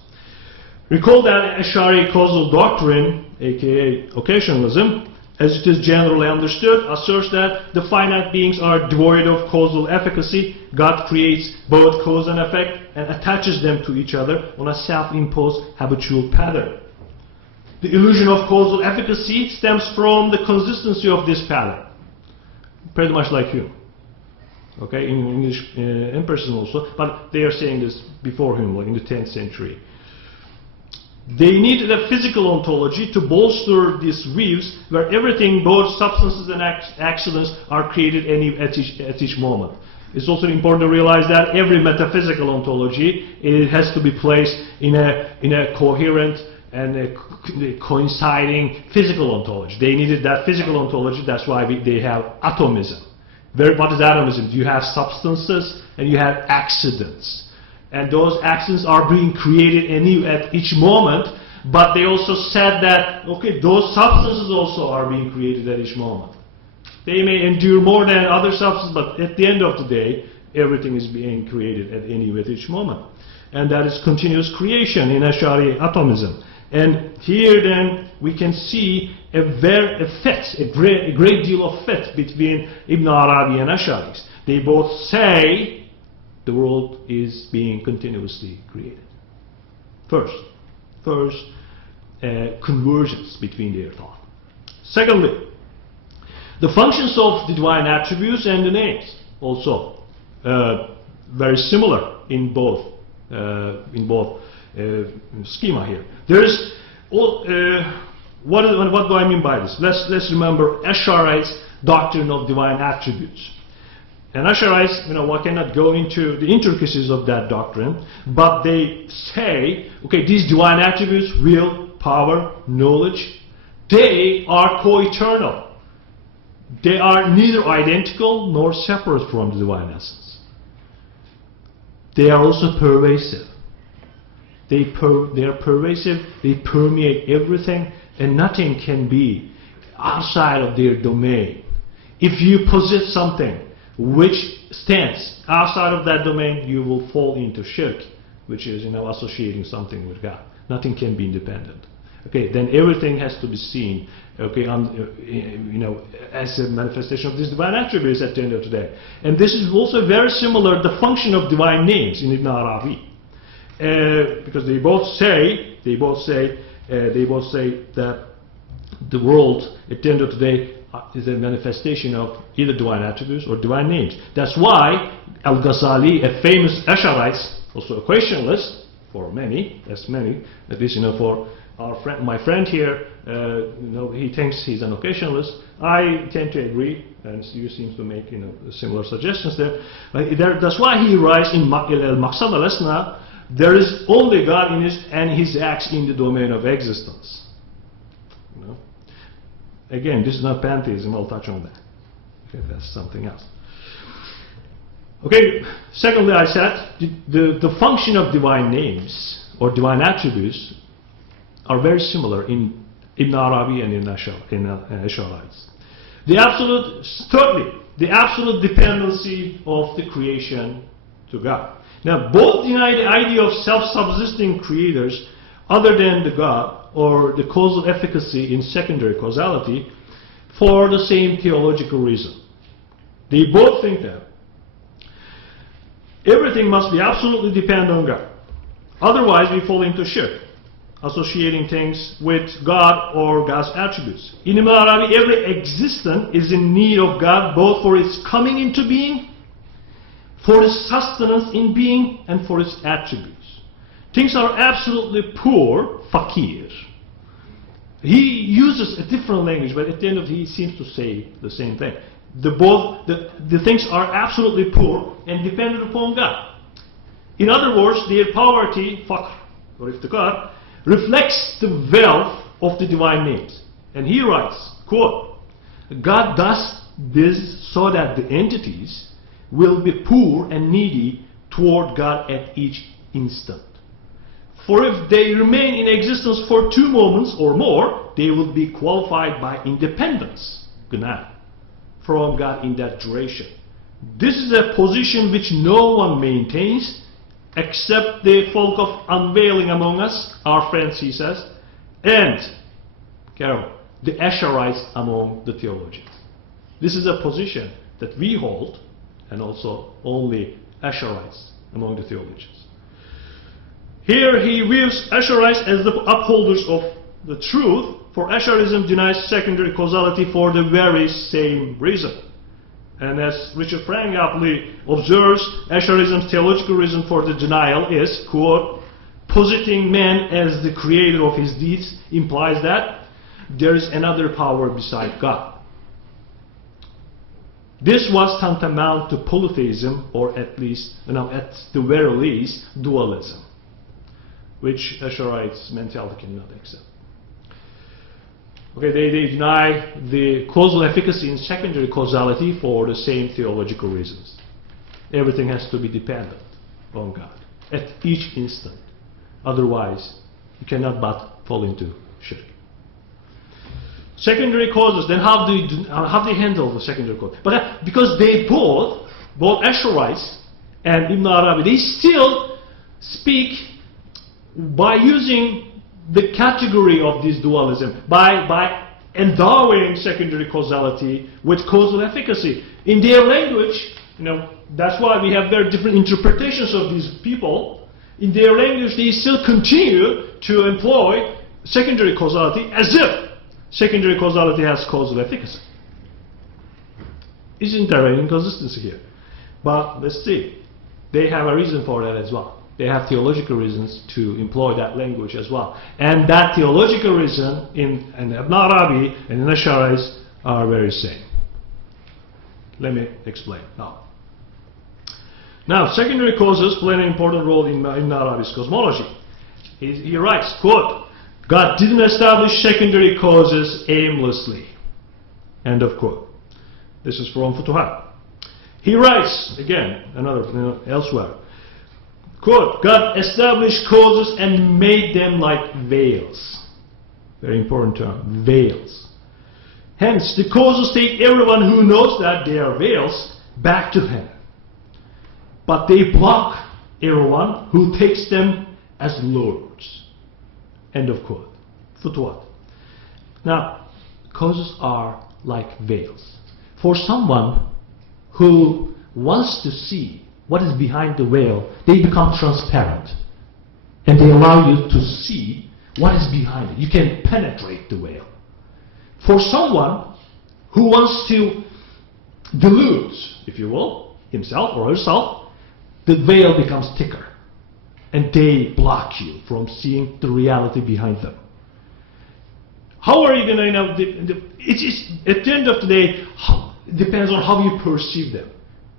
Recall that Ash'ari causal doctrine, aka occasionalism, as it is generally understood, asserts that the finite beings are devoid of causal efficacy. God creates both cause and effect and attaches them to each other on a self-imposed habitual pattern. The illusion of causal efficacy stems from the consistency of this pattern. Pretty much like Hume. Okay, in English empiricism also, but they are saying this before Hume, like in the 10th century. They needed a physical ontology to bolster these views where everything, both substances and accidents, are created at each moment. It's also important to realize that every metaphysical ontology, it has to be placed in a coherent and a coinciding physical ontology. They needed that physical ontology, that's why they have atomism. What is atomism? You have substances and you have accidents. And those accidents are being created anew at each moment, but they also said that, okay, those substances also are being created at each moment. They may endure more than other substances, but at the end of the day, everything is being created at each moment. And that is continuous creation in Ash'ari atomism. And here then we can see a great deal of fit between Ibn Arabi and Ash'aris. They both say the world is being continuously created. First, convergence between their thought. Secondly, the functions of the divine attributes and the names also very similar in both schema here. There is what do I mean by this? Let's remember Ash'ari's doctrine of divine attributes. And Ash'arites, one cannot go into the intricacies of that doctrine, but they say, okay, these divine attributes, will, power, knowledge, they are co-eternal. They are neither identical nor separate from the divine essence. They are also pervasive. They are pervasive, they permeate everything, and nothing can be outside of their domain. If you possess something which stands outside of that domain, you will fall into shirk, which is associating something with God. Nothing can be independent. Okay, then everything has to be seen, okay, as a manifestation of these divine attributes at the end of the day. And this is also very similar the function of divine names in Ibn Arabi, because they both say that the world at the end of the day is a manifestation of either divine attributes or divine names. That's why Al-Ghazali, a famous Ash'arite, also occasionalist for many, at least for my friend here, he thinks he's an occasionalist. I tend to agree, and you seem to make similar suggestions there. That's why he writes in Al-Maqsad al-Asna, there is only God in his acts in the domain of existence. Again, this is not pantheism, I'll touch on that. Okay, that's something else. Okay, secondly, I said the function of divine names or divine attributes are very similar in Ibn Arabi and in Ash'arites. Thirdly, the absolute dependency of the creation to God. Now, both deny the idea of self-subsisting creators other than the God, or the causal efficacy in secondary causality, for the same theological reason. They both think that everything must be absolutely dependent on God. Otherwise we fall into shirk, associating things with God or God's attributes. In Ibn Arabi, every existence is in need of God, both for its coming into being, for its sustenance in being, and for its attributes. Things are absolutely poor, fakir. He uses a different language, but at the end of it, he seems to say the same thing. The things are absolutely poor and dependent upon God. In other words, their poverty, fakr, or iftikar, reflects the wealth of the divine names. And he writes, quote, God does this so that the entities will be poor and needy toward God at each instant. For if they remain in existence for 2 moments or more, they will be qualified by independence, gnad, from God in that duration. This is a position which no one maintains except the folk of unveiling among us, our friends, he says, and, careful, the Ash'arites among the theologians. This is a position that we hold, and also only Ash'arites among the theologians. Here he views Ash'arites as the upholders of the truth, for Ash'arism denies secondary causality for the very same reason. And as Richard Frank aptly observes, Ash'arism's theological reason for the denial is, quote, positing man as the creator of his deeds implies that there is another power beside God. This was tantamount to polytheism, or at least, at the very least, dualism, which Ash'arites' mentality cannot accept. Okay, they deny the causal efficacy in secondary causality for the same theological reasons. Everything has to be dependent on God at each instant. Otherwise, you cannot but fall into shirk. Secondary causes, then how do they handle the secondary cause? But because they both Ash'arites and Ibn Arabi, they still speak by using the category of this dualism, by endowing secondary causality with causal efficacy. In their language, that's why we have very different interpretations of these people. In their language, they still continue to employ secondary causality as if secondary causality has causal efficacy. Isn't there an inconsistency here? But let's see. They have a reason for that as well. They have theological reasons to employ that language as well. And that theological reason in Ibn Arabi and in Ash'arites are very same. Let me explain now. Now, secondary causes play an important role in Ibn Arabi's cosmology. He writes, quote, God didn't establish secondary causes aimlessly. End of quote. This is from Futuhat. He writes, again, elsewhere, quote, God established causes and made them like veils. Very important term, veils. Hence, the causes take everyone who knows that they are veils back to Him. But they block everyone who takes them as lords. End of quote. Futuhat. Now, causes are like veils. For someone who wants to see what is behind the veil, they become transparent. And they allow you to see what is behind it. You can penetrate the veil. For someone who wants to delude, if you will, himself or herself, the veil becomes thicker. And they block you from seeing the reality behind them. How are you going to know? At the end of the day, it depends on how you perceive them.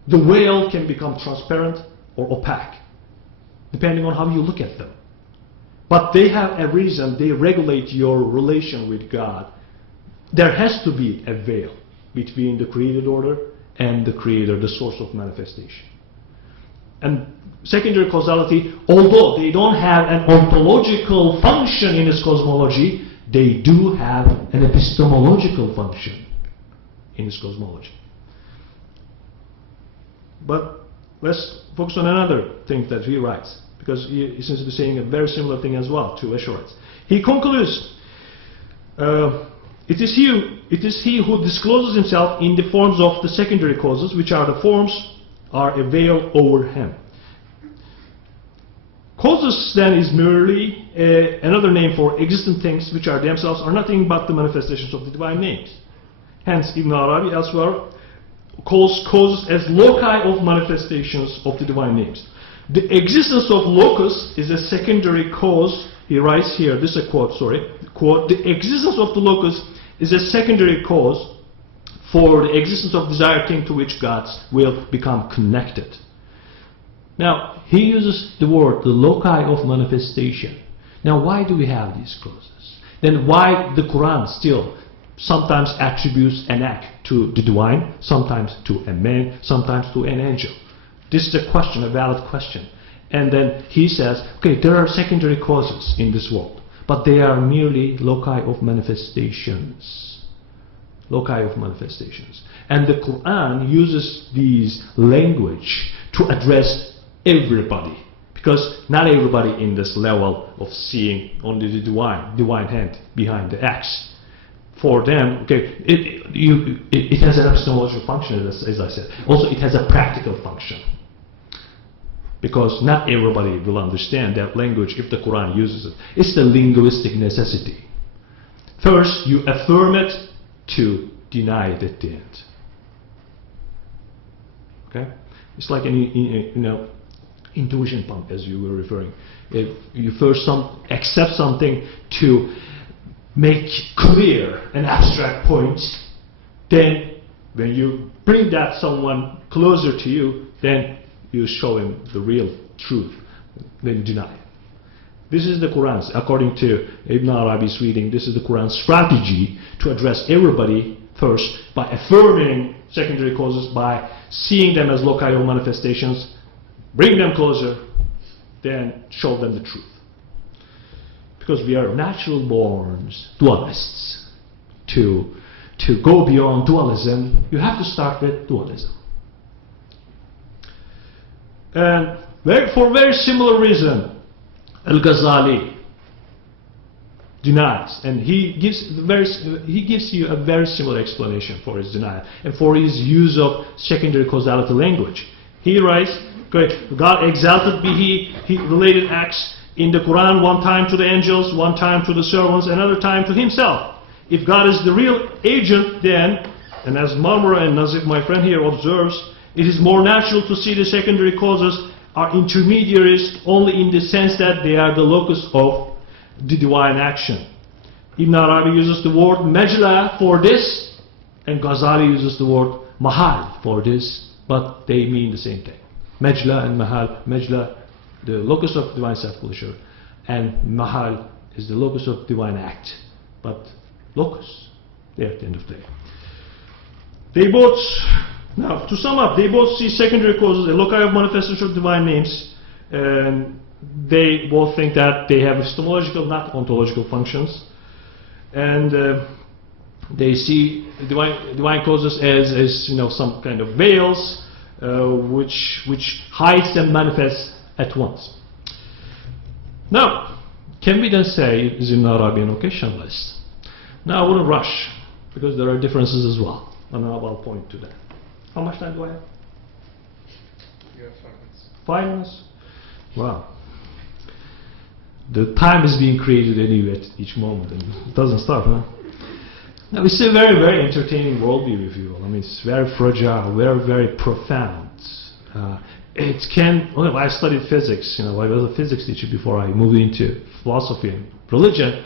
The veil can become transparent or opaque, depending on how you look at them. But they have a reason, they regulate your relation with God. There has to be a veil between the created order and the Creator, the source of manifestation. And secondary causality, although they don't have an ontological function in its cosmology, they do have an epistemological function in its cosmology. But let's focus on another thing that he writes, because he seems to be saying a very similar thing as well to Ash'arites. He concludes, it is he who discloses himself in the forms of the secondary causes, which are the forms are a veil over him. Causes then is merely another name for existent things which are themselves are nothing but the manifestations of the divine names. Hence Ibn Arabi elsewhere calls causes as loci of manifestations of the divine names. The existence of locus is a secondary cause. He writes here, this is a quote, quote, the existence of the locus is a secondary cause for the existence of desired thing to which God's will become connected. Now, he uses the word, the loci of manifestation. Now, why do we have these causes? Then why the Quran still sometimes attributes an act to the divine, sometimes to a man, sometimes to an angel? This is a question, a valid question. And then he says, okay, there are secondary causes in this world, but they are merely loci of manifestations. loci of manifestations. And the Quran uses these language to address everybody, because not everybody in this level of seeing only the divine hand behind the X. For them, okay, it has an epistemological function, as I said. Also, it has a practical function, because not everybody will understand that language if the Quran uses it. It's the linguistic necessity. First, you affirm it to deny it at the end. Okay, it's like any intuition pump, as you were referring. If you first accept something to make clear an abstract point, then when you bring that someone closer to you, then you show him the real truth, then you deny it. This is the Quran's, according to Ibn Arabi's reading, this is the Quran's strategy to address everybody first by affirming secondary causes, by seeing them as loci or manifestations, bring them closer, then show them the truth. Because we are natural born dualists. To go beyond dualism, you have to start with dualism. And for a very similar reason, Al-Ghazali denies, and he gives you a very similar explanation for his denial and for his use of secondary causality language. He writes, God exalted be he related acts in the Quran one time to the angels, one time to the servants, another time to himself. If God is the real agent, then, and as Marmara and Nazif, my friend here, observes, it is more natural to see the secondary causes are intermediaries only in the sense that they are the locus of the divine action. Ibn Arabi uses the word majla for this, and Ghazali uses the word mahal for this, but they mean the same thing. Majla and mahal. Majla, the locus of divine self-pleasure, and mahal is the locus of divine act. But locus, they're at the end of the day. They both, now to sum up, they both see secondary causes, a loci of manifestation of divine names, and they both think that they have epistemological, not ontological functions, and they see divine causes as some kind of veils which hides and manifests at once. Now, can we then say is Ibn Arabi an occasionalist? Now I wouldn't rush, because there are differences as well, and I'll point to that. How much time do I have? You have 5 minutes. 5 minutes? Wow. The time is being created anyway at each moment, and it doesn't stop, huh? Now, it's a very, very entertaining worldview, if you will. I mean, it's very fragile, very, very profound. It can, well, I studied physics, I was a physics teacher before I moved into philosophy and religion.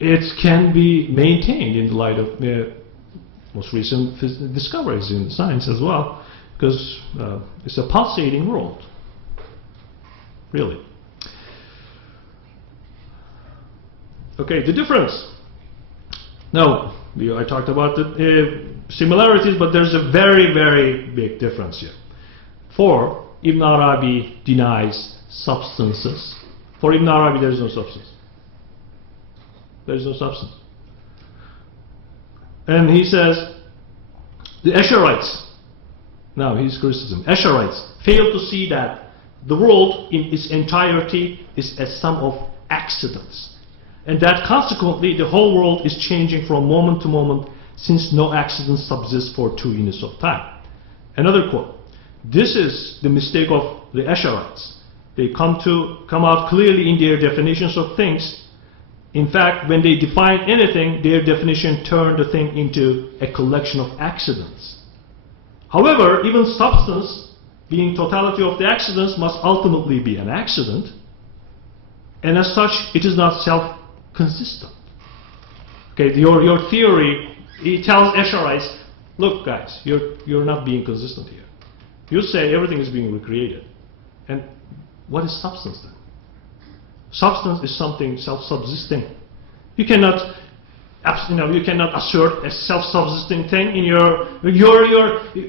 It can be maintained in the light of most recent discoveries in science as well, because it's a pulsating world, really. Okay, the difference. Now, I talked about the similarities, but there's a very, very big difference here. For Ibn Arabi denies substances. For Ibn Arabi, there is no substance. There is no substance. And he says, the Ash'arites, now his criticism, Ash'arites fail to see that the world in its entirety is a sum of accidents. And that consequently the whole world is changing from moment to moment, since no accident subsists for 2 units of time. Another quote, this is the mistake of the Ash'arites. They come out clearly in their definitions of things. In fact, when they define anything, their definition turns the thing into a collection of accidents. However, even substance, being totality of the accidents, must ultimately be an accident, and as such, it is not self-consistent. Okay, your theory, it tells Ash'arites, look guys, you're not being consistent here. You say everything is being recreated, and what is substance then? Substance is something self-subsisting. You cannot assert a self-subsisting thing in your.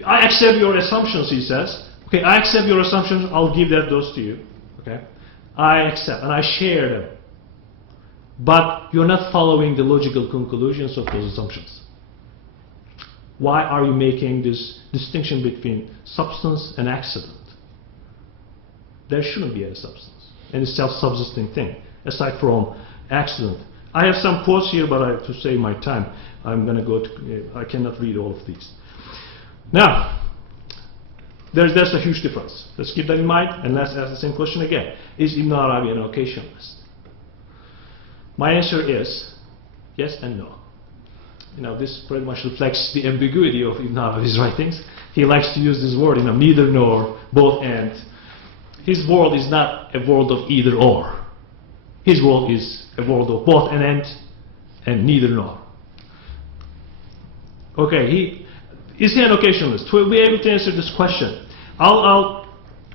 I accept your assumptions, he says. Okay, I accept your assumptions. I'll give those to you. Okay, I accept and I share them. But you're not following the logical conclusions of those assumptions. Why are you making this distinction between substance and accident? There shouldn't be any substance, any self-subsisting thing, aside from accident. I have some quotes here, but to save my time, I'm going to go to, I cannot read all of these. Now, there's a huge difference. Let's keep that in mind, and let's ask the same question again. Is Ibn Arabi an occasionalist? My answer is yes and no. You know, this pretty much reflects the ambiguity of Ibn Arabi's writings. He likes to use this word, you know, neither nor, both and. His world is not a world of either or. His world is a world of both and neither nor. Okay, is he an occasionalist? To be able to answer this question, I'll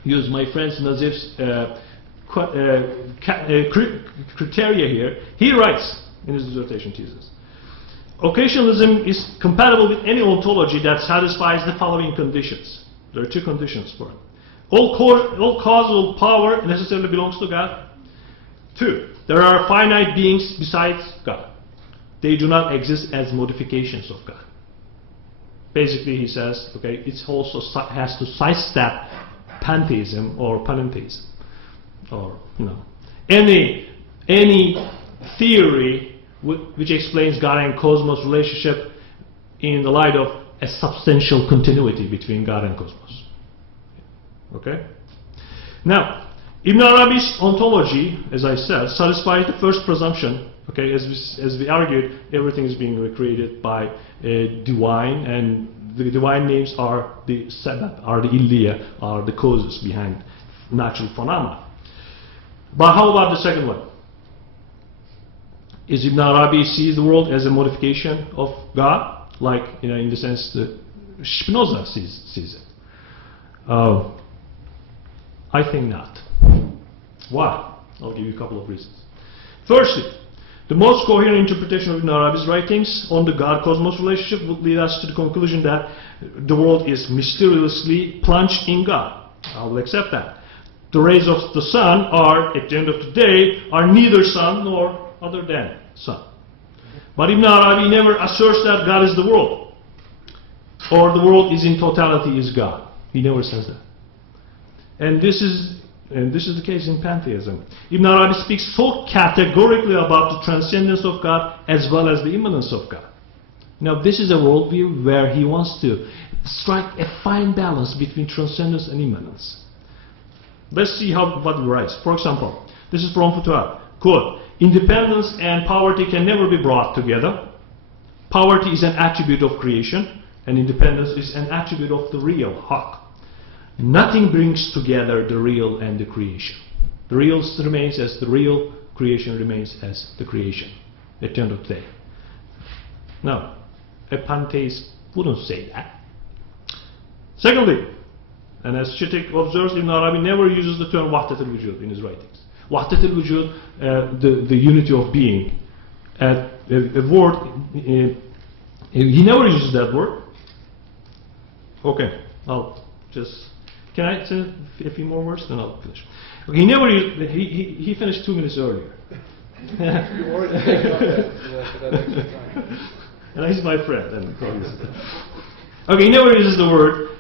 use my friend Nazif's criteria here. He writes in his dissertation thesis, occasionalism is compatible with any ontology that satisfies the following conditions. There are two conditions for it. All causal power necessarily belongs to God. 2. There are finite beings besides God. They do not exist as modifications of God. Basically, he says, okay, it also has to sidestep pantheism or panentheism, or any theory which explains God and cosmos relationship in the light of a substantial continuity between God and cosmos. Okay. Now, Ibn Arabi's ontology, as I said, satisfies the first presumption. Okay, as we argued, everything is being recreated by divine, and the divine names are the sabab, are the illiya, are the causes behind natural phenomena. But how about the second one? Is Ibn Arabi sees the world as a modification of God, like in the sense that Spinoza sees it? I think not. Why? I'll give you a couple of reasons. Firstly, the most coherent interpretation of Ibn Arabi's writings on the God-cosmos relationship would lead us to the conclusion that the world is mysteriously plunged in God. I will accept that. The rays of the sun are, at the end of the day, are neither sun nor other than sun. But Ibn Arabi never asserts that God is the world, or the world is in totality is God. He never says that. And this is the case in pantheism. Ibn Arabi speaks so categorically about the transcendence of God as well as the immanence of God. Now, this is a worldview where he wants to strike a fine balance between transcendence and immanence. Let's see what he writes. For example, this is from Futuhat. Quote, independence and poverty can never be brought together. Poverty is an attribute of creation, and independence is an attribute of the real, haq. Nothing brings together the real and the creation. The real remains as the real, creation remains as the creation at the end of the day. Now, a pantheist wouldn't say that. Secondly, and as Chitik observes, Ibn Arabi never uses the term wahdat al-wujud in his writings. Wahdat al-wujud, the unity of being, a word, he never uses that word. Okay, I'll just... Can I say a few more words? Then I'll finish. Okay, he never used, he finished 2 minutes earlier. And he's my friend. And okay, he never uses the word,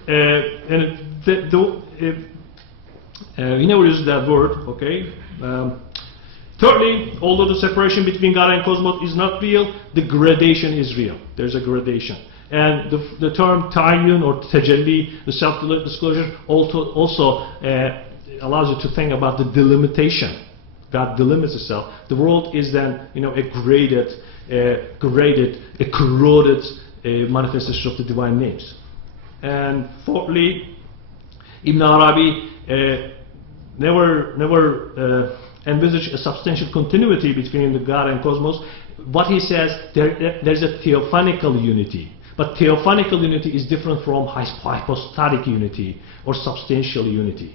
he never uses that word. Okay. Thirdly, although the separation between God and cosmos is not real, the gradation is real. There's a gradation. And the term tayyun or tajalli, the self-disclosure, also allows you to think about the delimitation. God delimits itself. The world is then, a corroded manifestation of the divine names. And fourthly, Ibn Arabi never envisaged a substantial continuity between the God and cosmos. What he says, there's a theophanical unity. But theophanical unity is different from hypostatic unity or substantial unity.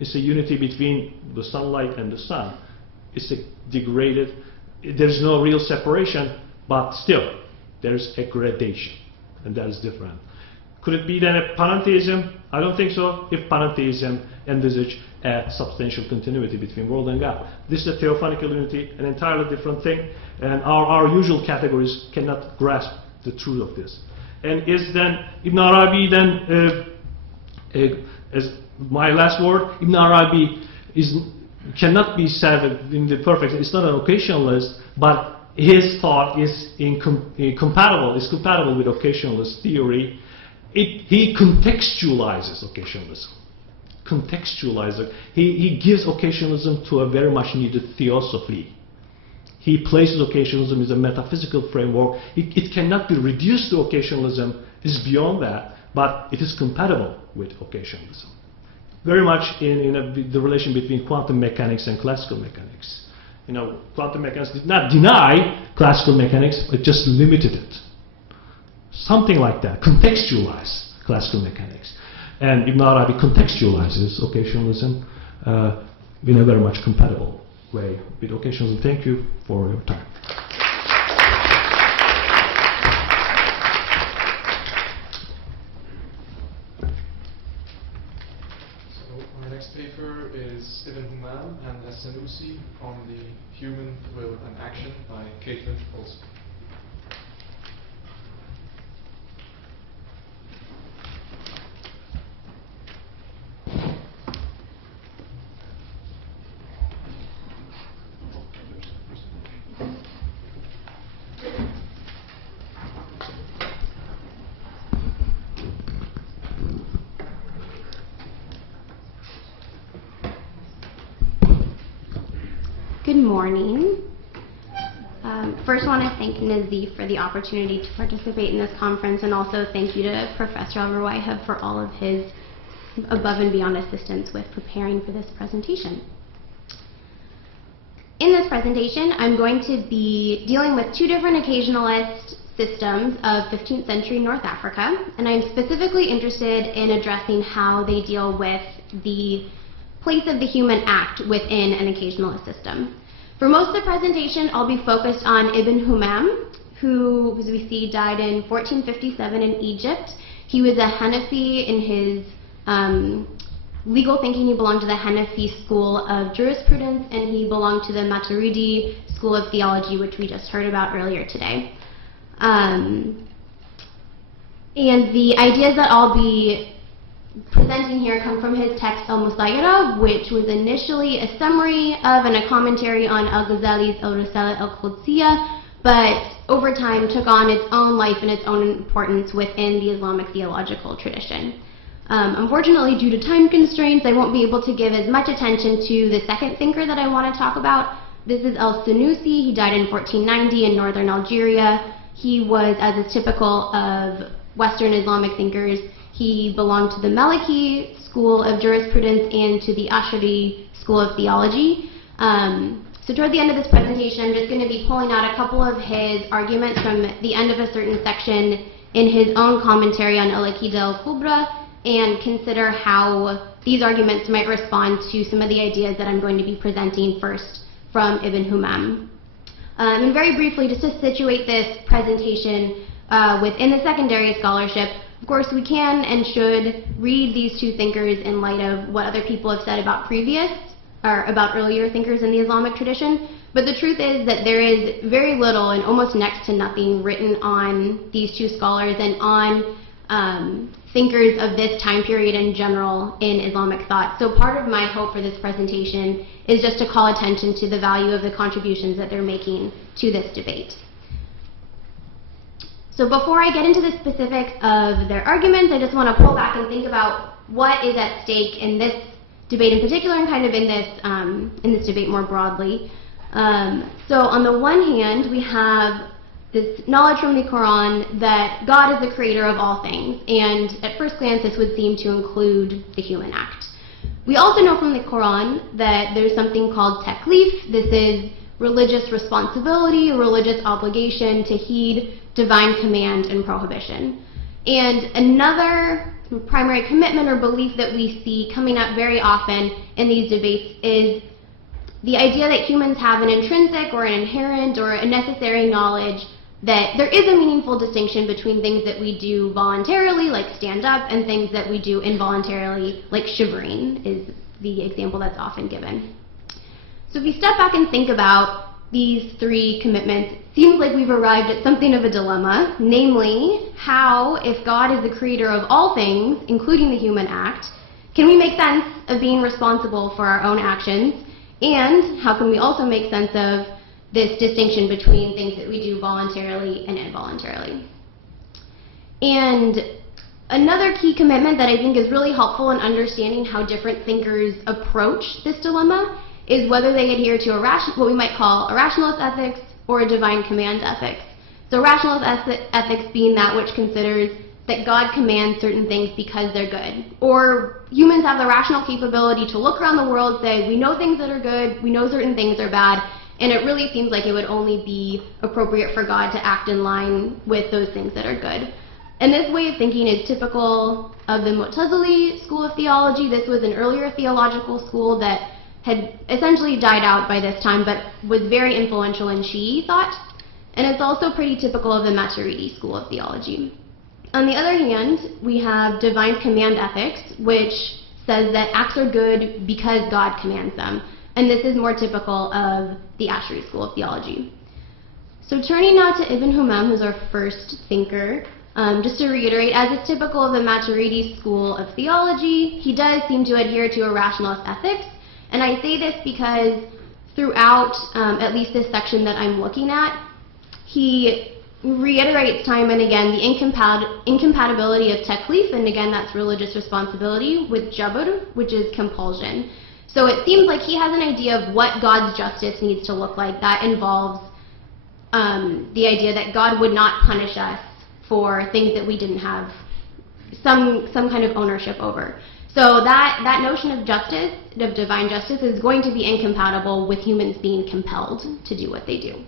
It's a unity between the sunlight and the sun. It's a degraded, there's no real separation, but still, there's a gradation, and that is different. Could it be then a panentheism? I don't think so, if panentheism envisage a substantial continuity between world and God. This is a theophanical unity, an entirely different thing, and our usual categories cannot grasp the truth of this. And is then Ibn Arabi then, as my last word, Ibn Arabi cannot be said in the perfect, it's not an occasionalist, but his thought is compatible with occasionalist theory. He contextualizes occasionalism. He gives occasionalism to a very much needed theosophy. He places occasionalism as a metaphysical framework. It cannot be reduced to occasionalism. It's beyond that, but it is compatible with occasionalism. Very much in the relation between quantum mechanics and classical mechanics. You know, quantum mechanics did not deny classical mechanics, but just limited it. Something like that, contextualize classical mechanics. And Ibn Arabi contextualizes occasionalism in a very much compatible way with occasionalism. Thank you for your time. So our next paper is Ibn Humam and Al-Sunusi on the human will and action by Caitlyn, Olson. Good morning. First, I want to thank Nazif for the opportunity to participate in this conference, and also thank you to Professor Al-Ruwaiha for all of his above and beyond assistance with preparing for this presentation. In this presentation, I'm going to be dealing with two different occasionalist systems of 15th century North Africa, and I'm specifically interested in addressing how they deal with the place of the human act within an occasionalist system. For most of the presentation, I'll be focused on Ibn Humam, who, as we see, died in 1457 in Egypt. He was a Hanafi. In his legal thinking, he belonged to the Hanafi school of jurisprudence, and he belonged to the Maturidi school of theology, which we just heard about earlier today. And the ideas that I'll be presenting here come from his text Al-Musayyara, which was initially a summary of and a commentary on Al-Ghazali's Al-Risala Al-Qudsiyya, but over time took on its own life and its own importance within the Islamic theological tradition. Unfortunately, due to time constraints, I won't be able to give as much attention to the second thinker that I want to talk about. This is Al-Sunusi. He died in 1490 in northern Algeria. He was, as is typical of Western Islamic thinkers, he belonged to the Maliki school of jurisprudence and to the Ash'ari school of theology. So toward the end of this presentation, I'm just going to be pulling out a couple of his arguments from the end of a certain section in his own commentary on Al-Aqidah al-Kubra, and consider how these arguments might respond to some of the ideas that I'm going to be presenting first from Ibn Humam. And very briefly, just to situate this presentation within the secondary scholarship, of course, we can and should read these two thinkers in light of what other people have said about earlier thinkers in the Islamic tradition. But the truth is that there is very little and almost next to nothing written on these two scholars and on thinkers of this time period in general in Islamic thought. So part of my hope for this presentation is just to call attention to the value of the contributions that they're making to this debate. So before I get into the specifics of their arguments, I just want to pull back and think about what is at stake in this debate in particular, and kind of in this debate more broadly. So on the one hand, we have this knowledge from the Quran that God is the creator of all things, and at first glance this would seem to include the human act. We also know from the Quran that there's something called taklif. This is religious responsibility, religious obligation to heed divine command and prohibition. And another primary commitment or belief that we see coming up very often in these debates is the idea that humans have an intrinsic or an inherent or a necessary knowledge that there is a meaningful distinction between things that we do voluntarily, like stand up, and things that we do involuntarily, like shivering is the example that's often given. So if we step back and think about these three commitments, it seems like we've arrived at something of a dilemma, namely, how, if God is the creator of all things, including the human act, can we make sense of being responsible for our own actions, and how can we also make sense of this distinction between things that we do voluntarily and involuntarily? And another key commitment that I think is really helpful in understanding how different thinkers approach this dilemma is whether they adhere to what we might call a rationalist ethics or a divine command ethics. So rationalist ethics being that which considers that God commands certain things because they're good. Or humans have the rational capability to look around the world, say, we know things that are good, we know certain things are bad, and it really seems like it would only be appropriate for God to act in line with those things that are good. And this way of thinking is typical of the Mu'tazili school of theology. This was an earlier theological school that had essentially died out by this time, but was very influential in Shi'i thought. And it's also pretty typical of the Maturidi school of theology. On the other hand, we have divine command ethics, which says that acts are good because God commands them. And this is more typical of the Ash'ari school of theology. So turning now to Ibn Humam, who's our first thinker, just to reiterate, as is typical of the Maturidi school of theology, he does seem to adhere to a rationalist ethics. And I say this because throughout at least this section that I'm looking at, he reiterates time and again the incompatibility of taklif, and again that's religious responsibility, with jabr, which is compulsion. So it seems like he has an idea of what God's justice needs to look like. That involves the idea that God would not punish us for things that we didn't have some kind of ownership over. So that notion of justice, of divine justice, is going to be incompatible with humans being compelled to do what they do.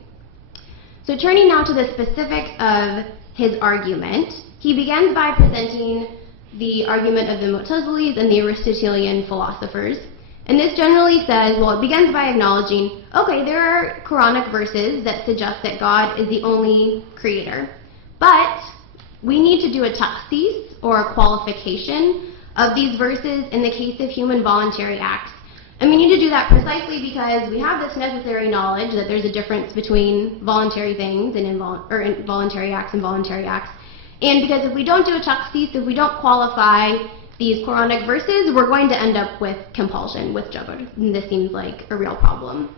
So turning now to the specifics of his argument, he begins by presenting the argument of the Mu'tazilis and the Aristotelian philosophers. And this generally says, well, it begins by acknowledging, okay, there are Quranic verses that suggest that God is the only creator, but we need to do a takhsis, or a qualification, of these verses in the case of human voluntary acts. And we need to do that precisely because we have this necessary knowledge that there's a difference between voluntary things and involuntary acts and voluntary acts. And because if we don't do a takhsis, if we don't qualify these Quranic verses, we're going to end up with compulsion, with jabr. And this seems like a real problem.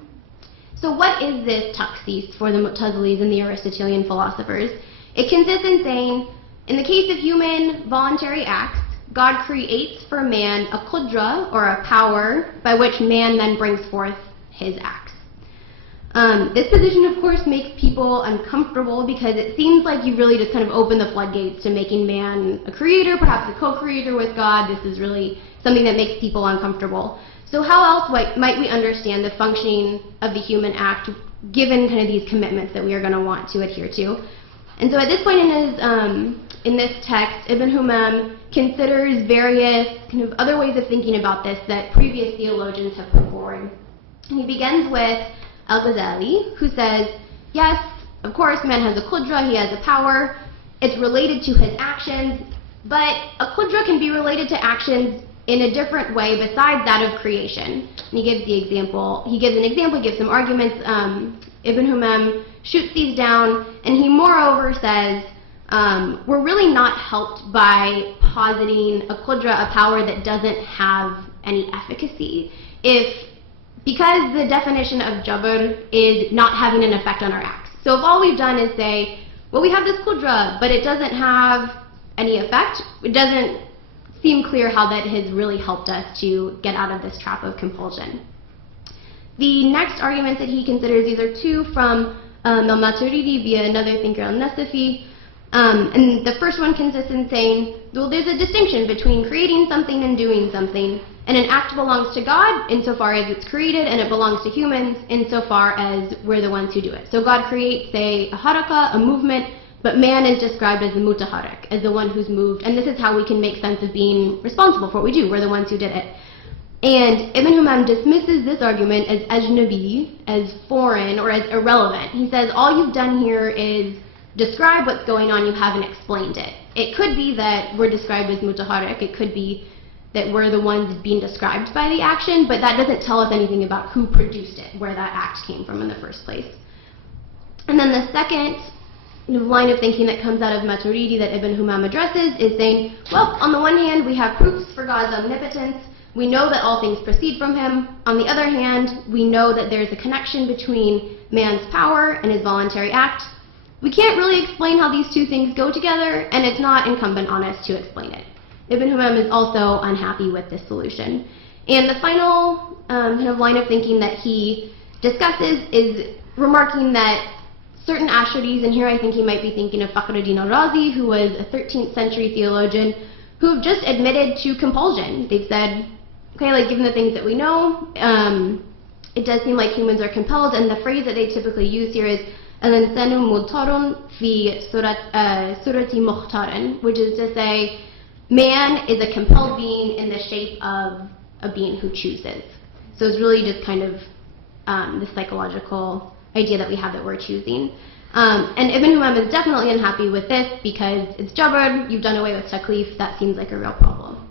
So what is this takhsis for the Mu'tazilis and the Aristotelian philosophers? It consists in saying, in the case of human voluntary acts, God creates for man a qudra, or a power, by which man then brings forth his acts. This position, of course, makes people uncomfortable because it seems like you really just kind of open the floodgates to making man a creator, perhaps a co-creator with God. This is really something that makes people uncomfortable. So how else might we understand the functioning of the human act given kind of these commitments that we are going to want to adhere to? And so at this point in this text, Ibn Humam considers various kind of other ways of thinking about this that previous theologians have put forward. And he begins with Al-Ghazali, who says, yes, of course, man has a qudra, he has a power, it's related to his actions, but a qudra can be related to actions in a different way besides that of creation. And he gives an example, he gives some arguments. Ibn Humam shoots these down, and he moreover says, we're really not helped by positing a qudra, a power that doesn't have any efficacy, because the definition of jabr is not having an effect on our acts. So if all we've done is say, well, we have this qudra, but it doesn't have any effect, it doesn't seem clear how that has really helped us to get out of this trap of compulsion. The next arguments that he considers, these are two from Al-Maturidi via another thinker, Al-Nazifi. And the first one consists in saying, well, there's a distinction between creating something and doing something. And an act belongs to God insofar as it's created, and it belongs to humans insofar as we're the ones who do it. So God creates, say, a haraka, a movement, but man is described as the mutaharik, as the one who's moved. And this is how we can make sense of being responsible for what we do. We're the ones who did it. And Ibn Humam dismisses this argument as ajnabi, as foreign, or as irrelevant. He says, all you've done here is describe what's going on, you haven't explained it. It could be that we're described as mutaharik, it could be that we're the ones being described by the action, but that doesn't tell us anything about who produced it, where that act came from in the first place. And then the second line of thinking that comes out of Maturidi that Ibn Humam addresses is saying, well, on the one hand, we have proofs for God's omnipotence. We know that all things proceed from him. On the other hand, we know that there's a connection between man's power and his voluntary act. We can't really explain how these two things go together, and it's not incumbent on us to explain it. Ibn Humam is also unhappy with this solution. And the final kind of line of thinking that he discusses is remarking that certain ash'aris, and here I think he might be thinking of Fakhruddin al-Razi, who was a 13th century theologian, who have just admitted to compulsion. They've said, okay, like given the things that we know, it does seem like humans are compelled, and the phrase that they typically use here is al-insanu mudtarun fi surati muhtaran, which is to say, man is a compelled being in the shape of a being who chooses. So it's really just kind of the psychological idea that we have that we're choosing. And Ibn Humam is definitely unhappy with this because it's jabr, you've done away with taklif, that seems like a real problem.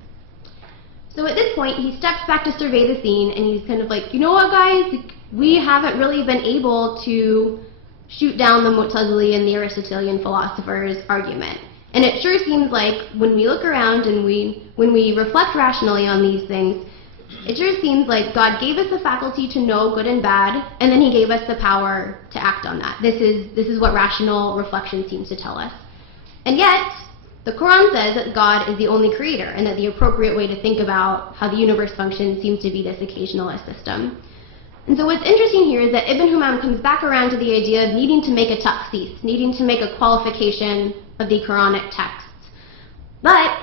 So at this point, he steps back to survey the scene, and he's kind of like, you know what, guys? We haven't really been able to shoot down the Mu'tazili and the Aristotelian philosophers' argument. And it sure seems like when we look around and when we reflect rationally on these things, it sure seems like God gave us the faculty to know good and bad, and then he gave us the power to act on that. This is what rational reflection seems to tell us. And yet, the Quran says that God is the only creator, and that the appropriate way to think about how the universe functions seems to be this occasionalist system. And so what's interesting here is that Ibn Humam comes back around to the idea of needing to make a takhsis, needing to make a qualification of the Quranic texts. But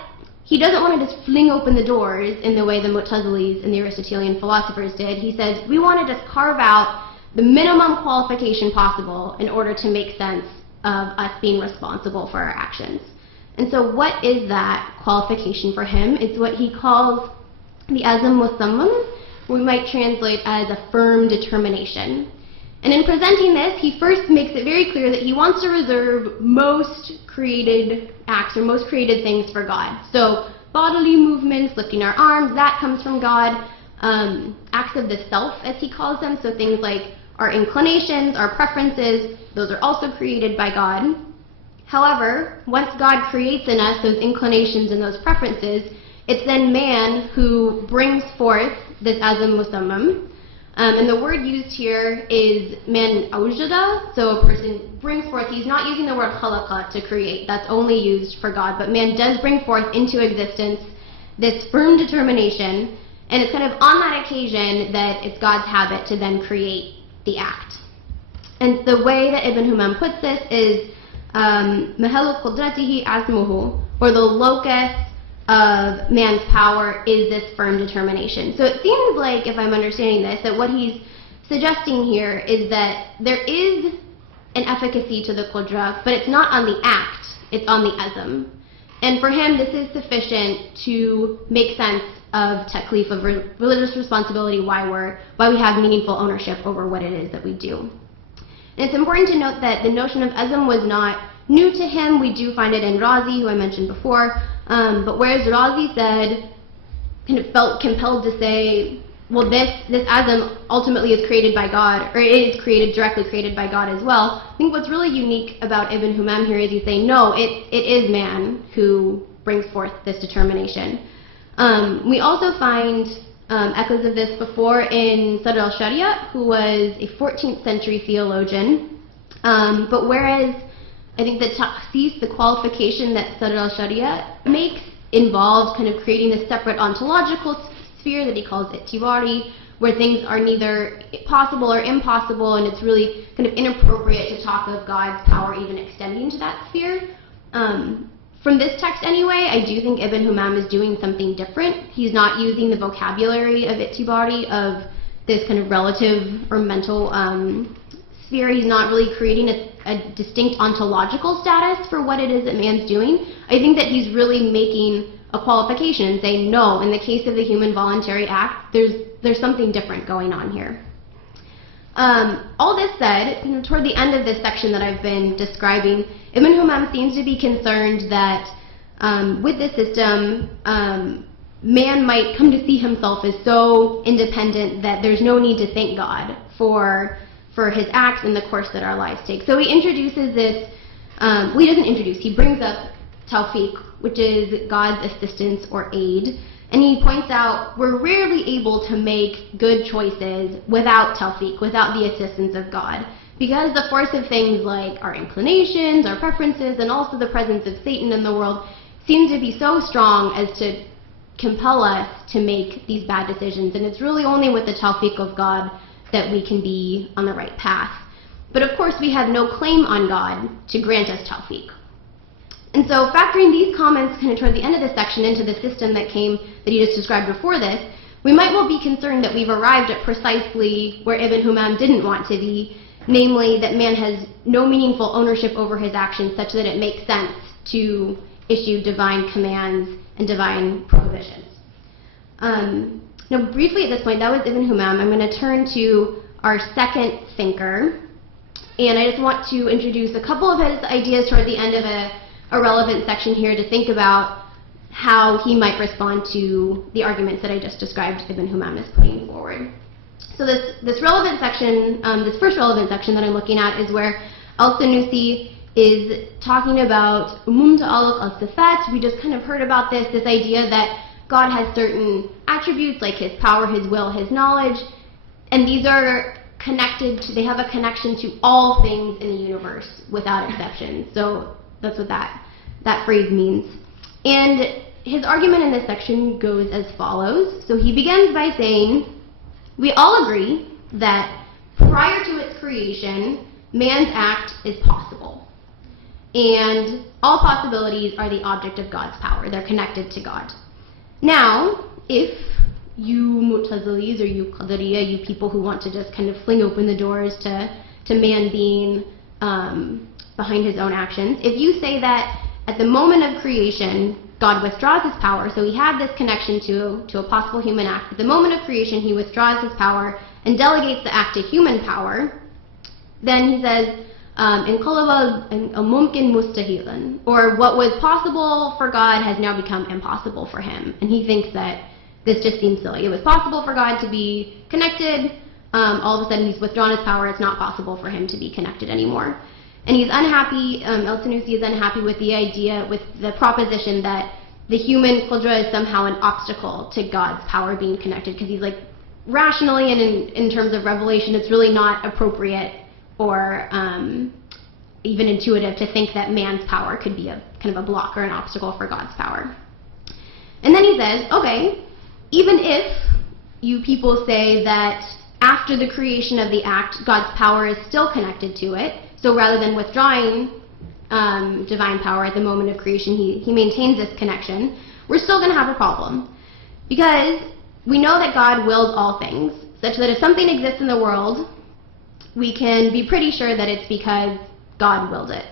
he doesn't want to just fling open the doors in the way the Mu'tazilis and the Aristotelian philosophers did. He says, we want to just carve out the minimum qualification possible in order to make sense of us being responsible for our actions. And so what is that qualification for him? It's what he calls the azam musammam, we might translate as a firm determination. And in presenting this, he first makes it very clear that he wants to reserve most created acts or most created things for God. So bodily movements, lifting our arms, that comes from God. Acts of the self, as he calls them, so things like our inclinations, our preferences, those are also created by God. However, once God creates in us those inclinations and those preferences, it's then man who brings forth this azam musammam. And the word used here is man awjada, so a person brings forth, he's not using the word khalaqa to create, that's only used for God, but man does bring forth into existence this firm determination, and it's kind of on that occasion that it's God's habit to then create the act. And the way that Ibn Humam puts this is mahalu qudratihi azmuhu, or the locus of man's power is this firm determination. So it seems like, if I'm understanding this, that what he's suggesting here is that there is an efficacy to the qudra, but it's not on the act, it's on the azm. And for him, this is sufficient to make sense of taklif, of religious responsibility, why we have meaningful ownership over what it is that we do. And it's important to note that the notion of azm was not new to him. We do find it in Razi, who I mentioned before. But whereas Razi said, kind of felt compelled to say, well, this azm ultimately is created by God, or it is directly created by God as well. I think what's really unique about Ibn Humam here is he's saying, no, it is man who brings forth this determination. We also find echoes of this before in Sadr al-Shariat, who was a 14th century theologian. But whereas I think the takhsis, the qualification that Sadr al-Shariat makes, involves kind of creating this separate ontological sphere that he calls itibari, where things are neither possible or impossible, and it's really kind of inappropriate to talk of God's power even extending to that sphere. From this text anyway, I do think Ibn Humam is doing something different. He's not using the vocabulary of itibari, of this kind of relative or mental sphere. He's not really creating a distinct ontological status for what it is that man's doing. I think that he's really making a qualification and saying, no, in the case of the human voluntary act, there's something different going on here. All this said, toward the end of this section that I've been describing, Ibn Humam seems to be concerned that with this system, man might come to see himself as so independent that there's no need to thank God for his acts and the course that our lives take. So he introduces this, well, he doesn't introduce, he brings up tawfiq, which is God's assistance or aid. And he points out we're rarely able to make good choices without tawfiq, without the assistance of God. Because the force of things like our inclinations, our preferences, and also the presence of Satan in the world seem to be so strong as to compel us to make these bad decisions. And it's really only with the tawfiq of God that we can be on the right path. But of course, we have no claim on God to grant us tawfiq. And so factoring these comments kind of toward the end of this section into the system that he just described before this, we might well be concerned that we've arrived at precisely where Ibn Humam didn't want to be, namely that man has no meaningful ownership over his actions such that it makes sense to issue divine commands and divine prohibitions. Now briefly at this point, that was Ibn Humam. I'm going to turn to our second thinker, and I just want to introduce a couple of his ideas toward the end of a relevant section here to think about how he might respond to the arguments that I just described Ibn Humam is putting forward. So this relevant section, this first relevant section that I'm looking at is where Al-Sunusi is talking about Humam al-Sifat. We just kind of heard about this idea that God has certain attributes like his power, his will, his knowledge, and these are connected to, they have a connection to all things in the universe without exception. So that's what that phrase means. And his argument in this section goes as follows. So he begins by saying, we all agree that prior to its creation, man's act is possible. And all possibilities are the object of God's power. They're connected to God. Now, if you Mu'tazilis or you Qadariya, you people who want to just kind of fling open the doors to man being behind his own actions, if you say that at the moment of creation, God withdraws his power, so we have this connection to a possible human act. At the moment of creation, he withdraws his power and delegates the act to human power, then he says, inqalaba al-mumkin mustahilan, or what was possible for God has now become impossible for him. And he thinks that this just seems silly. It was possible for God to be connected, all of a sudden he's withdrawn his power, it's not possible for him to be connected anymore. And he's unhappy, Al-Sunusi is unhappy with the idea, with the proposition that the human qudra is somehow an obstacle to God's power being connected, because he's like, rationally and in terms of revelation, it's really not appropriate or even intuitive to think that man's power could be a kind of a block or an obstacle for God's power. And then he says, okay, even if you people say that after the creation of the act, God's power is still connected to it, so rather than withdrawing divine power at the moment of creation, he maintains this connection, we're still going to have a problem. Because we know that God wills all things, such that if something exists in the world, we can be pretty sure that it's because God willed it.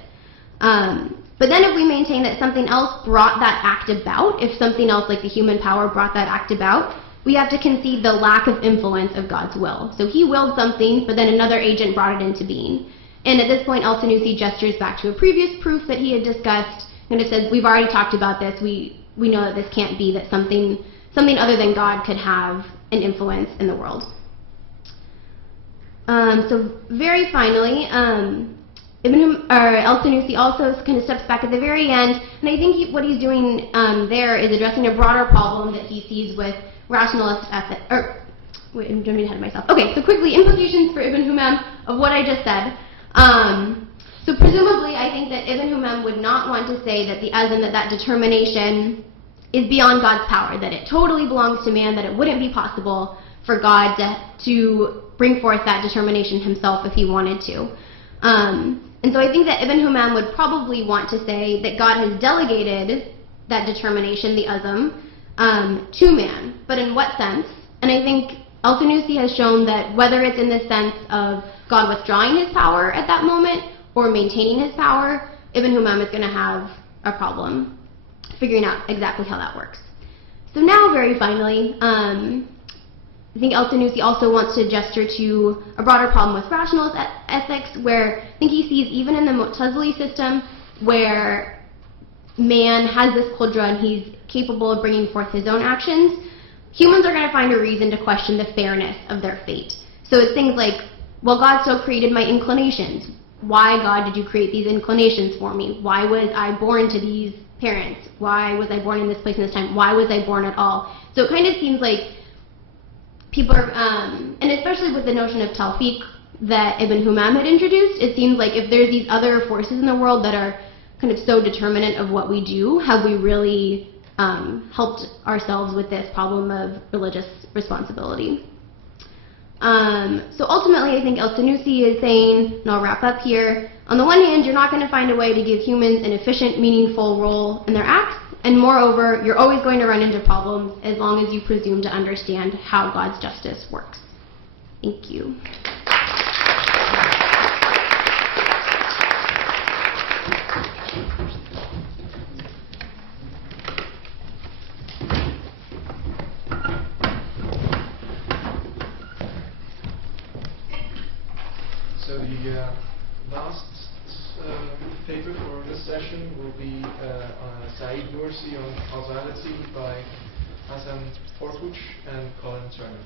But then if we maintain that something else brought that act about, if something else like the human power brought that act about, we have to concede the lack of influence of God's will. So he willed something, but then another agent brought it into being. And at this point, Al-Sunusi gestures back to a previous proof that he had discussed, and it says, we've already talked about this, we know that this can't be, that something other than God could have an influence in the world. So very finally, Al-Sunusi also kind of steps back at the very end, and I think what he's doing there is addressing a broader problem that he sees with rationalist ethics. Wait, I'm jumping ahead of myself. Okay, so quickly, implications for Ibn Humam of what I just said. So presumably, I think that Ibn Humam would not want to say that the azm, that determination is beyond God's power, that it totally belongs to man, that it wouldn't be possible for God to bring forth that determination himself if he wanted to. And so I think that Ibn Humam would probably want to say that God has delegated that determination, the azm, to man. But in what sense? And I think Al-Sunusi has shown that whether it's in the sense of God withdrawing his power at that moment or maintaining his power, Ibn Humam is going to have a problem figuring out exactly how that works. So now, very finally, I think Al-Sunusi also wants to gesture to a broader problem with rationalist ethics, where I think he sees even in the Mu'tazili system where man has this qudra and he's capable of bringing forth his own actions, humans are going to find a reason to question the fairness of their fate. So it's things like, well, God so created my inclinations. Why, God, did you create these inclinations for me? Why was I born to these parents? Why was I born in this place and this time? Why was I born at all? So it kind of seems like people are, and especially with the notion of tawfiq that Ibn Humam had introduced, it seems like if there's these other forces in the world that are kind of so determinant of what we do, have we really helped ourselves with this problem of religious responsibility? So ultimately, I think Al-Sunusi is saying, and I'll wrap up here, on the one hand, you're not going to find a way to give humans an efficient, meaningful role in their acts, and moreover, you're always going to run into problems as long as you presume to understand how God's justice works. Thank you. So the last paper for this session will be Nursi on causality by Hasan, Horkuc, and Colin Turner.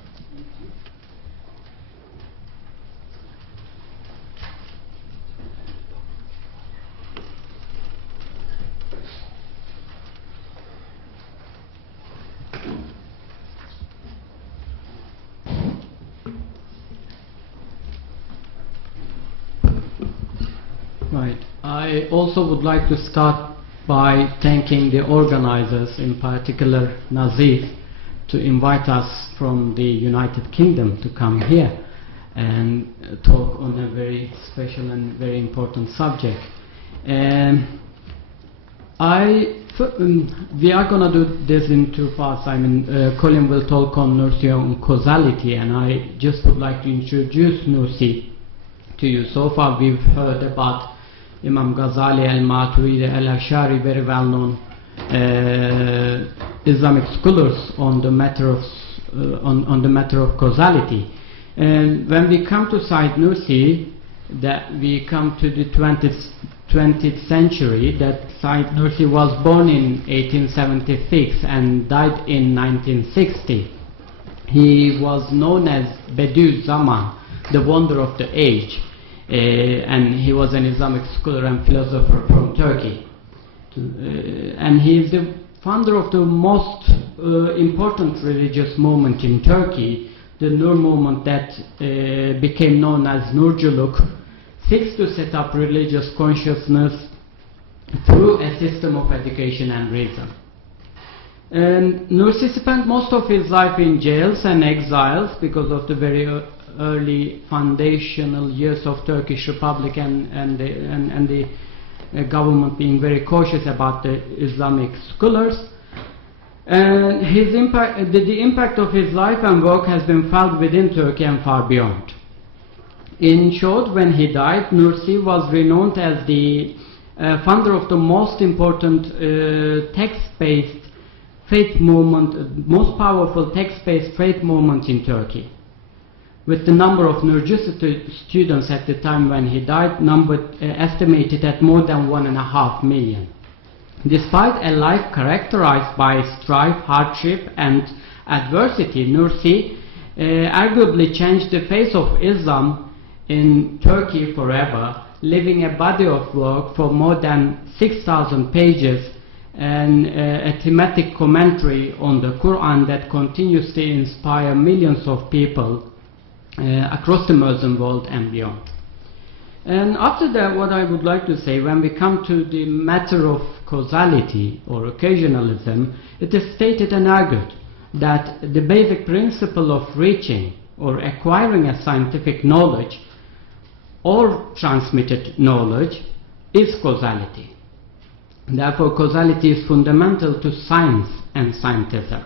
Right. I also would like to start by thanking the organizers, in particular Nazif, to invite us from the United Kingdom to come here and talk on a very special and very important subject. We are going to do this in two parts. Colin will talk on Nursi on causality, and I just would like to introduce Nursi to you. So far we've heard about Imam Ghazali, Al-Maturidi, Al-Ashari, very well-known Islamic scholars on the matter of causality. And when we come to Said Nursi, that we come to the 20th century, that Said Nursi was born in 1876 and died in 1960. He was known as Bediüz Zaman, the wonder of the age. And he was an Islamic scholar and philosopher from Turkey. And he is the founder of the most important religious movement in Turkey, the Nur movement that became known as Nurculuk, seeks to set up religious consciousness through a system of education and reason. And Nursi spent most of his life in jails and exiles because of the very early foundational years of Turkish Republic and the government being very cautious about the Islamic scholars. And his impact, the impact of his life and work has been felt within Turkey and far beyond. In short, when he died, Nursi was renowned as the founder of the most important text-based faith movement, most powerful text-based faith movement in Turkey, with the number of Nursi students at the time when he died estimated at more than 1.5 million. Despite a life characterized by strife, hardship and adversity, Nursi arguably changed the face of Islam in Turkey forever, leaving a body of work for more than 6,000 pages and a thematic commentary on the Quran that continues to inspire millions of people across the Muslim world and beyond. And after that, what I would like to say, when we come to the matter of causality or occasionalism, it is stated and argued that the basic principle of reaching or acquiring a scientific knowledge or transmitted knowledge is causality. Therefore, causality is fundamental to science and scientism.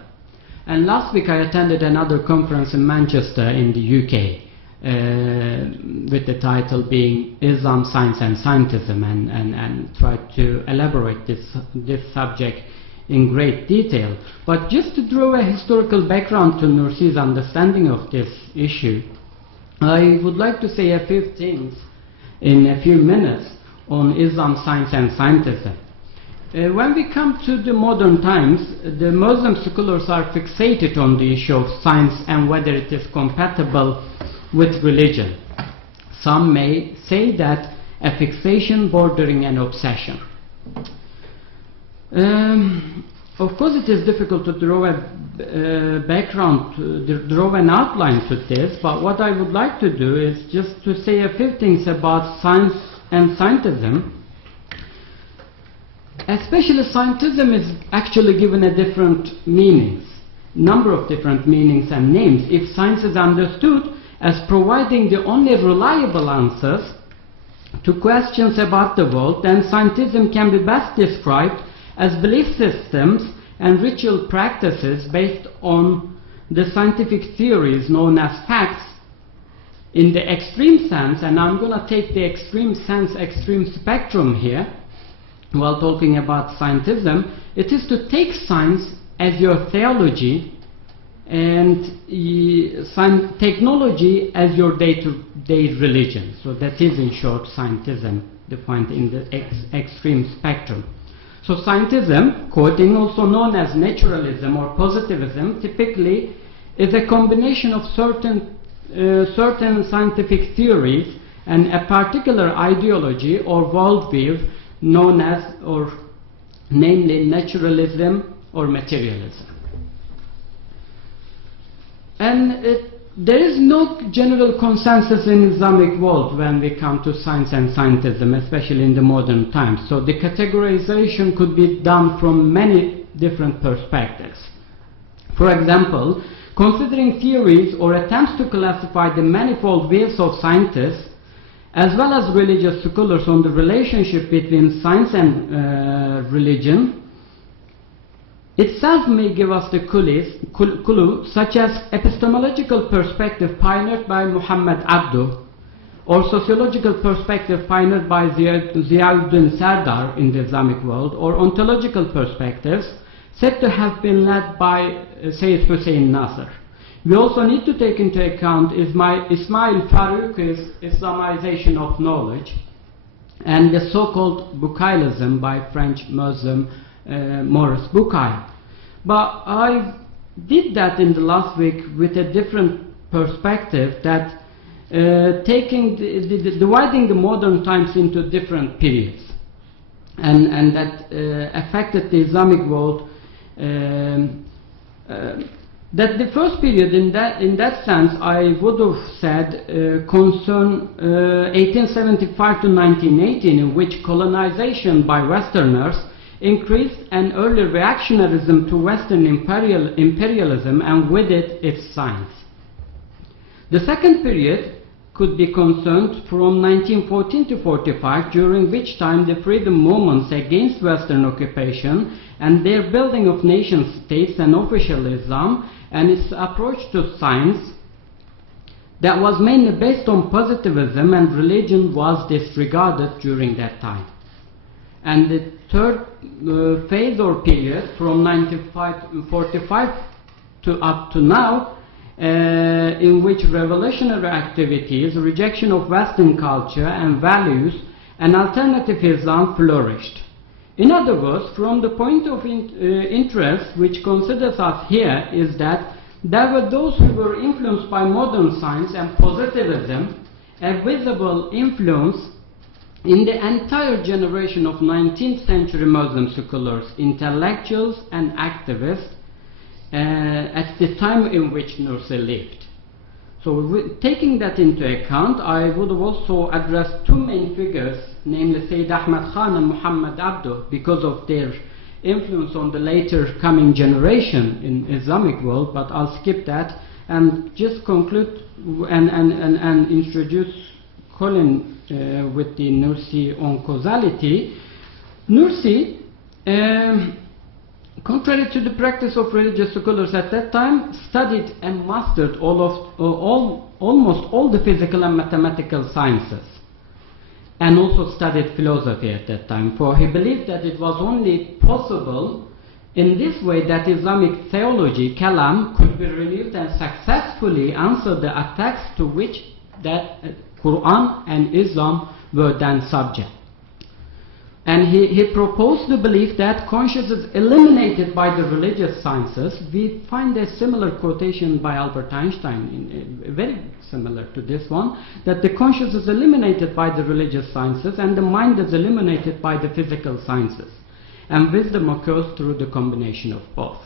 And last week I attended another conference in Manchester in the UK with the title being Islam, Science and Scientism, and tried to elaborate this subject in great detail. But just to draw a historical background to Nursi's understanding of this issue, I would like to say a few things in a few minutes on Islam, Science and Scientism. When we come to the modern times, the Muslim scholars are fixated on the issue of science and whether it is compatible with religion. Some may say that a fixation bordering an obsession. Of course, it is difficult to draw a background, draw an outline to this, but what I would like to do is just to say a few things about science and scientism. Especially scientism is actually given a different meanings, number of different meanings and names. If science is understood as providing the only reliable answers to questions about the world, then scientism can be best described as belief systems and ritual practices based on the scientific theories known as facts in the extreme sense, and I'm going to take the extreme sense, extreme spectrum here while talking about scientism. It is to take science as your theology and technology as your day-to-day religion. So that is in short scientism defined in the extreme spectrum. So scientism, quoting, also known as naturalism or positivism, typically is a combination of certain scientific theories and a particular ideology or worldview known as, or namely, naturalism or materialism. And there is no general consensus in Islamic world when we come to science and scientism, especially in the modern times. So the categorization could be done from many different perspectives. For example, considering theories or attempts to classify the manifold views of scientists as well as religious scholars on the relationship between science and religion itself may give us the clue, such as epistemological perspective pioneered by Muhammad Abduh, or sociological perspective pioneered by Ziauddin Sardar in the Islamic world, or ontological perspectives said to have been led by Sayyid Hussein Nasr. We also need to take into account Ismail Farouqi's Islamization of knowledge and the so-called Bucailism by French Muslim Maurice Bucaille. But I did that in the last week with a different perspective, that dividing the modern times into different periods, and that affected the Islamic world. That the first period in that sense, I would have said, concern 1875 to 1918, in which colonization by Westerners increased an early reactionarism to Western imperialism, and with it its science. The second period could be concerned from 1914 to 45, during which time the freedom movements against Western occupation and their building of nation states and official Islam and its approach to science that was mainly based on positivism, and religion was disregarded during that time. And the third phase or period from 1945 to up to now, in which revolutionary activities, rejection of Western culture and values, and alternative Islam flourished. In other words, from the point of interest which considers us here is that there were those who were influenced by modern science and positivism, a visible influence in the entire generation of 19th century Muslim scholars, intellectuals and activists at the time in which Nursi lived. So taking that into account, I would have also addressed two main figures, namely Sayyid Ahmad Khan and Muhammad Abduh, because of their influence on the later coming generation in Islamic world, but I'll skip that and just conclude and introduce Colin with the Nursi on causality. Nursi, contrary to the practice of religious scholars at that time, studied and mastered almost all the physical and mathematical sciences, and also studied philosophy at that time, for he believed that it was only possible in this way that Islamic theology, Kalam, could be renewed and successfully answer the attacks to which that Quran and Islam were then subject. And he proposed the belief that consciousness is eliminated by the religious sciences. We find a similar quotation by Albert Einstein, very similar to this one, that the consciousness is eliminated by the religious sciences and the mind is eliminated by the physical sciences. And wisdom occurs through the combination of both.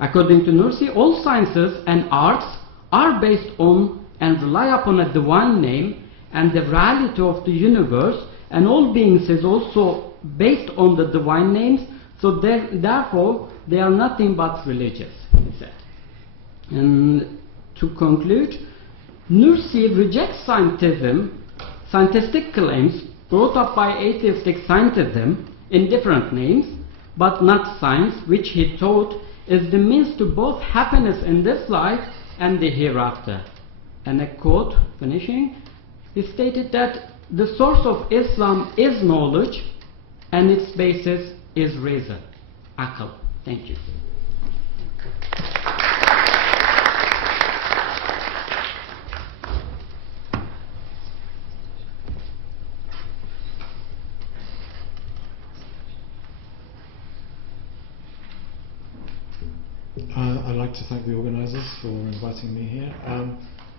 According to Nursi, all sciences and arts are based on and rely upon a divine name and the reality of the universe, and all beings is also based on the divine names, so therefore they are nothing but religious, he said. And to conclude, Nursi rejects scientific claims brought up by atheistic scientism in different names, but not science, which he taught is the means to both happiness in this life and the hereafter. And a quote, finishing, he stated that the source of Islam is knowledge and its basis is reason, aql. Thank you. I'd like to thank the organisers for inviting me here.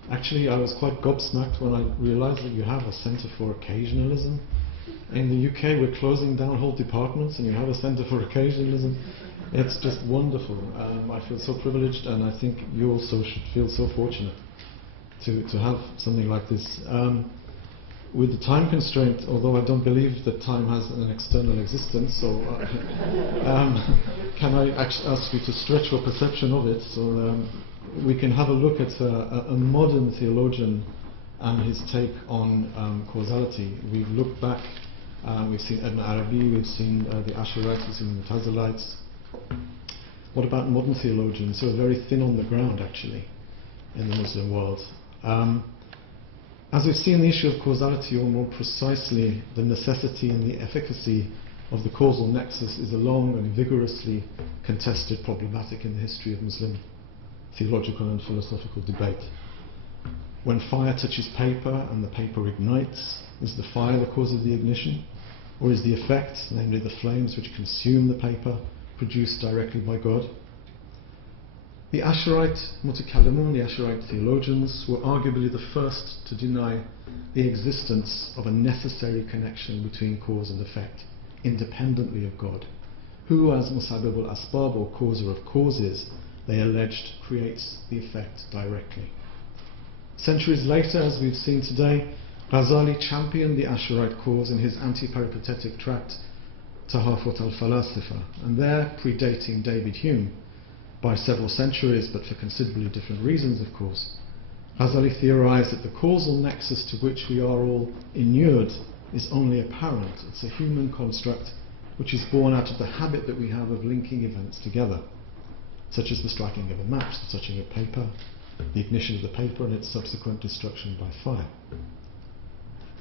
Actually, I was quite gobsmacked when I realised that you have a centre for occasionalism. In the UK, we're closing down whole departments, and you have a centre for occasionalism. It's just wonderful. I feel so privileged, and I think you also should feel so fortunate to have something like this. With the time constraint, although I don't believe that time has an external existence, so can I ask you to stretch your perception of it? So we can have a look at a modern theologian and his take on causality. We've looked back, we've seen Ibn Arabi, we've seen the Ash'arites, we've seen the Mu'tazilites. What about modern theologians who are very thin on the ground, actually, in the Muslim world? As we've seen, the issue of causality, or more precisely the necessity and the efficacy of the causal nexus, is a long and vigorously contested problematic in the history of Muslim theological and philosophical debate. When fire touches paper and the paper ignites, is the fire the cause of the ignition? Or is the effect, namely the flames which consume the paper, produced directly by God? The Ash'arite Mutakallimun, the Ash'arite theologians, were arguably the first to deny the existence of a necessary connection between cause and effect, independently of God, who, as Musabib al-Asbab, or causer of causes, they alleged creates the effect directly. Centuries later, as we've seen today, Ghazali championed the Ash'arite cause in his anti-peripatetic tract Tahafut al-Falasifa, and there, predating David Hume by several centuries, but for considerably different reasons, of course, Ghazali theorized that the causal nexus to which we are all inured is only apparent. It's a human construct which is born out of the habit that we have of linking events together, such as the striking of a match, the touching of paper, the ignition of the paper and its subsequent destruction by fire.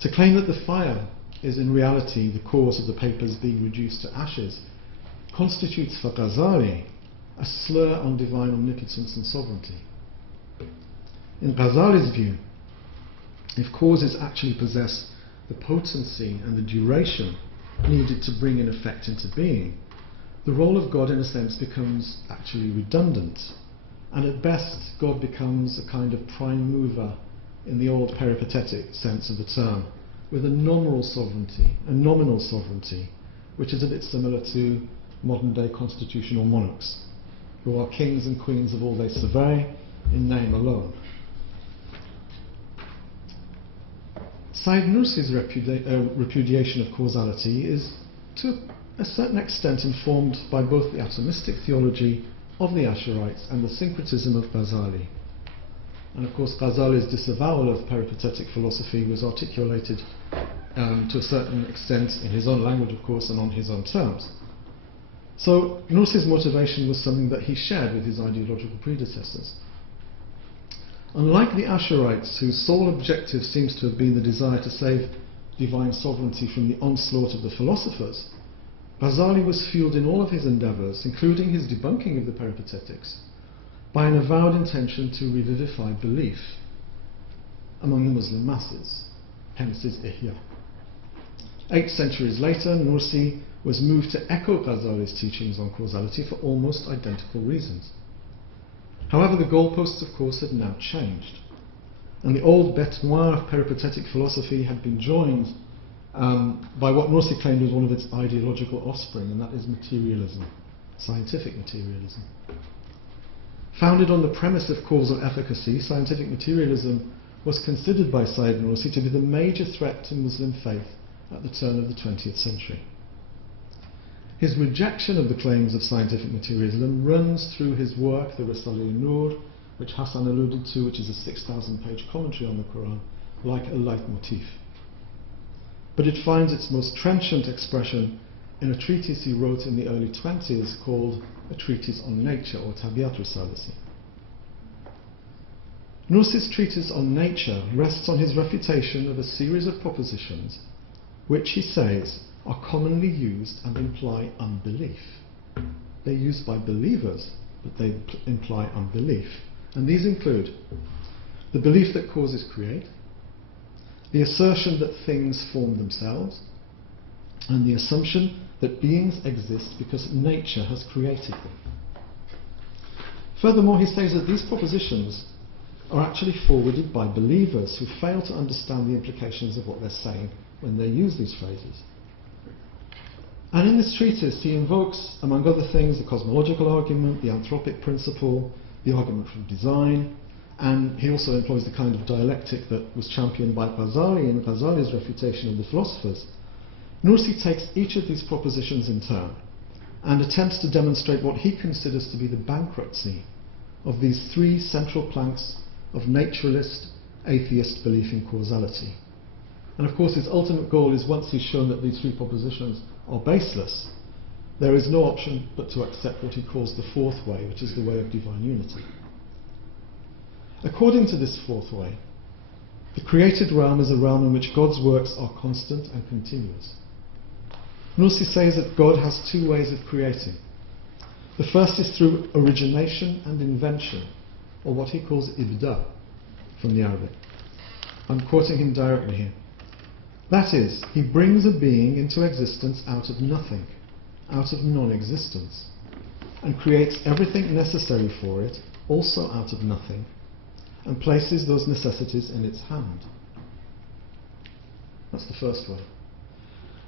To claim that the fire is in reality the cause of the papers being reduced to ashes constitutes for Ghazali a slur on divine omnipotence and sovereignty. In Ghazali's view, if causes actually possess the potency and the duration needed to bring an effect into being, the role of God in a sense becomes actually redundant, and at best God becomes a kind of prime mover in the old peripatetic sense of the term, with a nominal sovereignty, which is a bit similar to modern day constitutional monarchs, who are kings and queens of all they survey in name alone. Said Nursi's repudiation of causality is to a certain extent informed by both the atomistic theology of the Ash'arites and the syncretism of Ghazali. And of course Ghazali's disavowal of peripatetic philosophy was articulated to a certain extent in his own language, of course, and on his own terms. So Nursi's motivation was something that he shared with his ideological predecessors. Unlike the Ash'arites, whose sole objective seems to have been the desire to save divine sovereignty from the onslaught of the philosophers, Ghazali was fueled in all of his endeavours, including his debunking of the peripatetics, by an avowed intention to revivify belief among the Muslim masses, hence his ihya. 8 centuries later, Nursi was moved to echo Ghazali's teachings on causality for almost identical reasons. However, the goalposts, of course, had now changed, and the old bête noire of peripatetic philosophy had been joined by what Nursi claimed was one of its ideological offspring, and that is materialism, scientific materialism. Founded on the premise of causal efficacy, scientific materialism was considered by Sayyid Nursi to be the major threat to Muslim faith at the turn of the 20th century. His rejection of the claims of scientific materialism runs through his work, the Risale-i-Nur, which Hasan alluded to, which is a 6,000-page commentary on the Quran, like a leitmotif. But it finds its most trenchant expression in a treatise he wrote in the early 20s called A Treatise on Nature, or Tabiat Risalesi. Nursi's treatise on nature rests on his refutation of a series of propositions which, he says, are commonly used and imply unbelief. They're used by believers, but they imply unbelief. And these include the belief that causes create, the assertion that things form themselves, and the assumption that beings exist because nature has created them. Furthermore, he says that these propositions are actually forwarded by believers who fail to understand the implications of what they're saying when they use these phrases. And in this treatise he invokes, among other things, the cosmological argument, the anthropic principle, the argument from design, and he also employs the kind of dialectic that was championed by Ghazali in Ghazali's refutation of the philosophers. Nursi takes each of these propositions in turn and attempts to demonstrate what he considers to be the bankruptcy of these 3 central planks of naturalist, atheist belief in causality. And of course his ultimate goal is, once he's shown that these 3 propositions are baseless, there is no option but to accept what he calls the 4th way, which is the way of divine unity. According to this 4th way, the created realm is a realm in which God's works are constant and continuous. Nursi says that God has 2 ways of creating. The first is through origination and invention, or what he calls ibda, from the Arabic. I'm quoting him directly here. That is, he brings a being into existence out of nothing, out of non-existence, and creates everything necessary for it, also out of nothing, and places those necessities in its hand. That's the first way.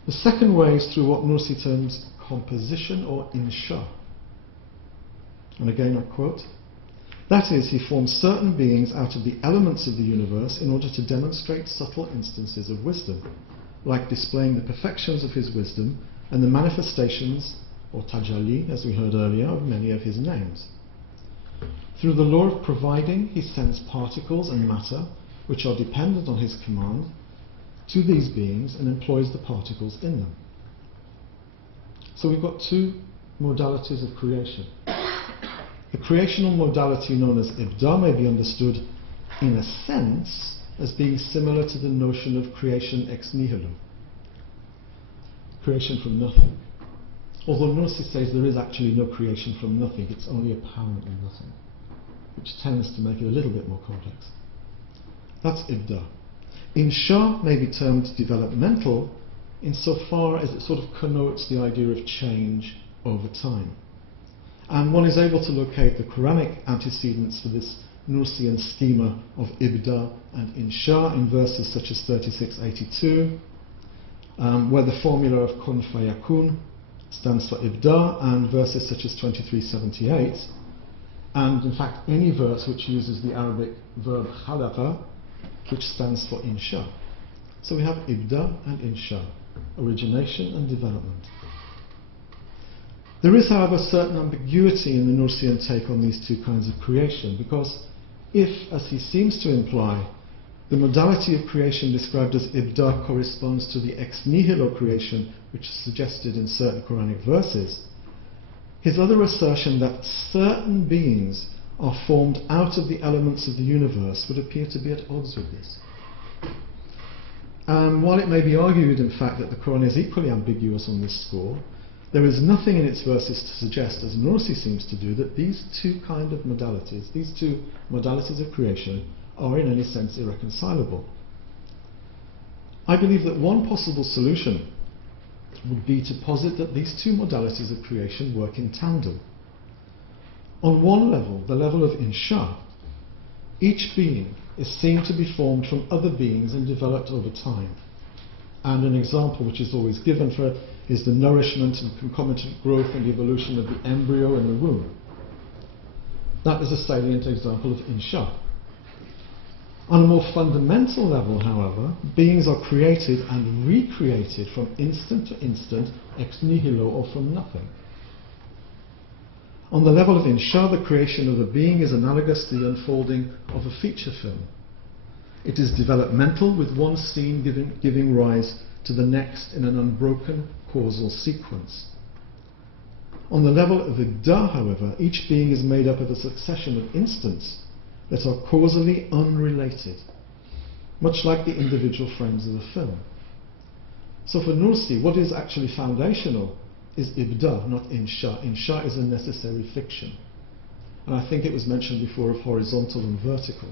The second way is through what Nursi terms composition or insha. And again I quote, that is, he forms certain beings out of the elements of the universe in order to demonstrate subtle instances of wisdom, like displaying the perfections of his wisdom and the manifestations, or tajalli, as we heard earlier, of many of his names. Through the law of providing, he sends particles and matter, which are dependent on his command, to these beings and employs the particles in them. So we've got 2 modalities of creation. The creational modality known as ibda may be understood, in a sense, as being similar to the notion of creation ex nihilo, creation from nothing. Although Nursi says there is actually no creation from nothing, it's only apparently nothing, which tends to make it a little bit more complex. That's ibda. Insha may be termed developmental insofar as it sort of connotes the idea of change over time. And one is able to locate the Quranic antecedents for this Nursian schema of ibda and insha in verses such as 36:82, where the formula of kun fayakun stands for ibda, and verses such as 23:78, and in fact any verse which uses the Arabic verb khalaqa, which stands for insha. So we have ibda and insha, origination and development. There is, however, certain ambiguity in the Nursian take on these 2 kinds of creation, because if, as he seems to imply, the modality of creation described as ibda corresponds to the ex nihilo creation which is suggested in certain Quranic verses, his other assertion that certain beings are formed out of the elements of the universe would appear to be at odds with this. While it may be argued, in fact, that the Quran is equally ambiguous on this score, there is nothing in its verses to suggest, as Nursi seems to do, that these 2 kind of modalities, these 2 modalities of creation, are in any sense irreconcilable. I believe that one possible solution would be to posit that these two modalities of creation work in tandem. On one level, the level of insha, each being is seen to be formed from other beings and developed over time. And an example which is always given for it is the nourishment and concomitant growth and evolution of the embryo in the womb. That is a salient example of insha. On a more fundamental level, however, beings are created and recreated from instant to instant, ex nihilo, or from nothing. On the level of insha, the creation of a being is analogous to the unfolding of a feature film. It is developmental, with one scene giving rise to the next in an unbroken causal sequence. On the level of ibda, however, each being is made up of a succession of instants that are causally unrelated, much like the individual frames of a film. So for Nursi, what is actually foundational is ibda, not insha. Insha is a necessary fiction. And I think it was mentioned before of horizontal and vertical.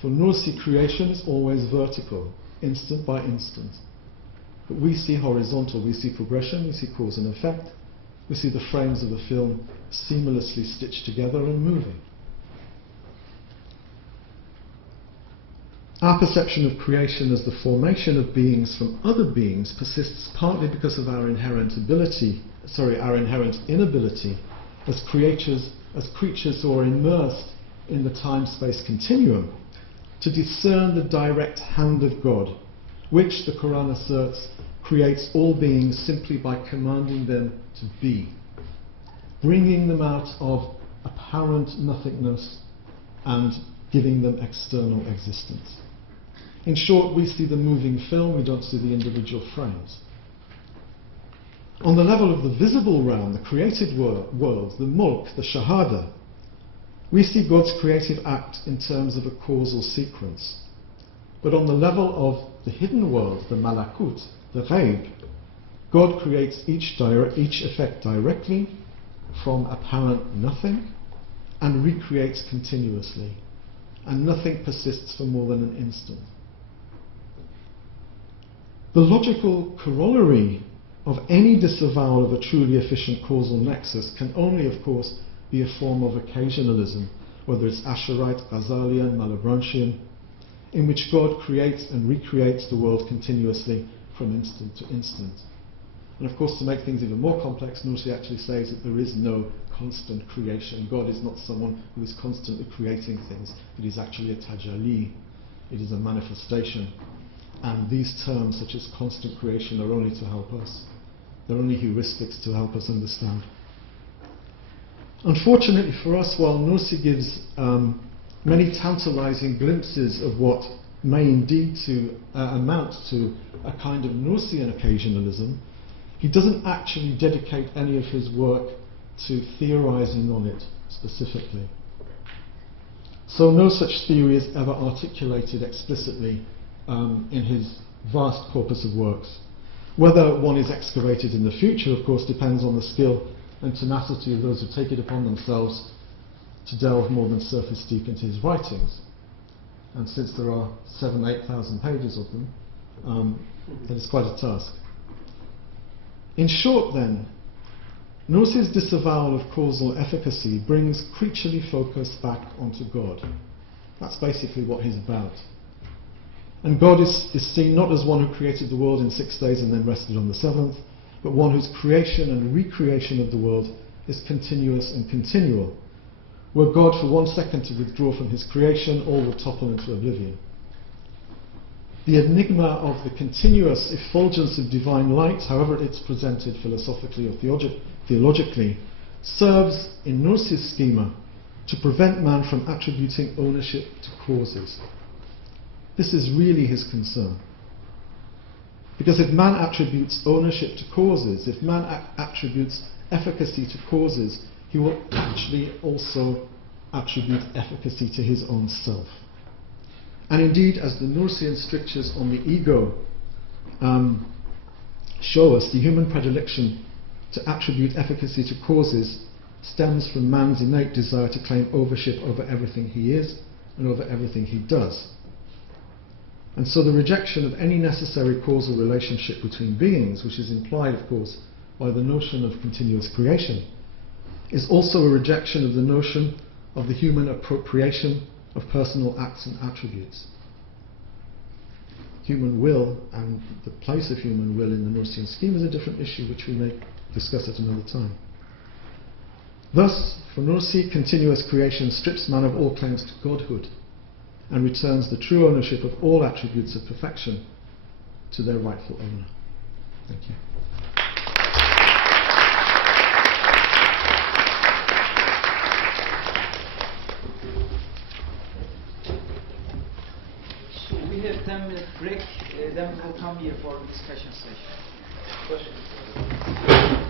For Nursi, creation is always vertical, instant by instant. But we see horizontal, we see progression, we see cause and effect, we see the frames of the film seamlessly stitched together and moving. Our perception of creation as the formation of beings from other beings persists partly because of our inherent inability as creatures who are immersed in the time-space continuum to discern the direct hand of God, which, the Quran asserts, creates all beings simply by commanding them to be, bringing them out of apparent nothingness and giving them external existence. In short, we see the moving film, we don't see the individual frames. On the level of the visible realm, the created world, the mulk, the shahada, we see God's creative act in terms of a causal sequence. But on the level of the hidden world, the malakut, the ghaib, God creates each effect directly from apparent nothing and recreates continuously, and nothing persists for more than an instant. The logical corollary of any disavowal of a truly efficient causal nexus can only, of course, be a form of occasionalism, whether it's Asherite, Ghazalian, Malebranchian, in which God creates and recreates the world continuously from instant to instant. And of course, to make things even more complex, Nursi actually says that there is no constant creation. God is not someone who is constantly creating things. It is actually a tajalli. It is a manifestation. And these terms, such as constant creation, are only to help us. They're only heuristics to help us understand. Unfortunately for us, while Nursi gives many tantalizing glimpses of what may indeed amount to a kind of Nursian occasionalism, he doesn't actually dedicate any of his work to theorizing on it specifically. So no such theory is ever articulated explicitly in his vast corpus of works. Whether one is excavated in the future, of course, depends on the skill and tenacity of those who take it upon themselves to delve more than surface deep into his writings. And since there are 7,000–8,000 pages of them, then it's quite a task. In short, then, Nursi's disavowal of causal efficacy brings creaturely focus back onto God. That's basically what he's about. And God is seen not as one who created the world in 6 days and then rested on the seventh, but one whose creation and recreation of the world is continuous and continual. Were God for 1 second to withdraw from his creation, all would topple into oblivion. The enigma of the continuous effulgence of divine light, however it's presented philosophically or theologically, serves in Nursi's schema to prevent man from attributing ownership to causes. This is really his concern. Because if man attributes ownership to causes, if man attributes efficacy to causes, he will actually also attribute efficacy to his own self. And indeed, as the Nursian strictures on the ego show us, the human predilection to attribute efficacy to causes stems from man's innate desire to claim ownership over everything he is and over everything he does. And so the rejection of any necessary causal relationship between beings, which is implied, of course, by the notion of continuous creation, is also a rejection of the notion of the human appropriation of personal acts and attributes. Human will and the place of human will in the Nursian scheme is a different issue which we may discuss at another time. Thus, for Nursi, continuous creation strips man of all claims to godhood and returns the true ownership of all attributes of perfection to their rightful owner. Thank you. So we have 10-minute break, then we will come here for the discussion session. Questions?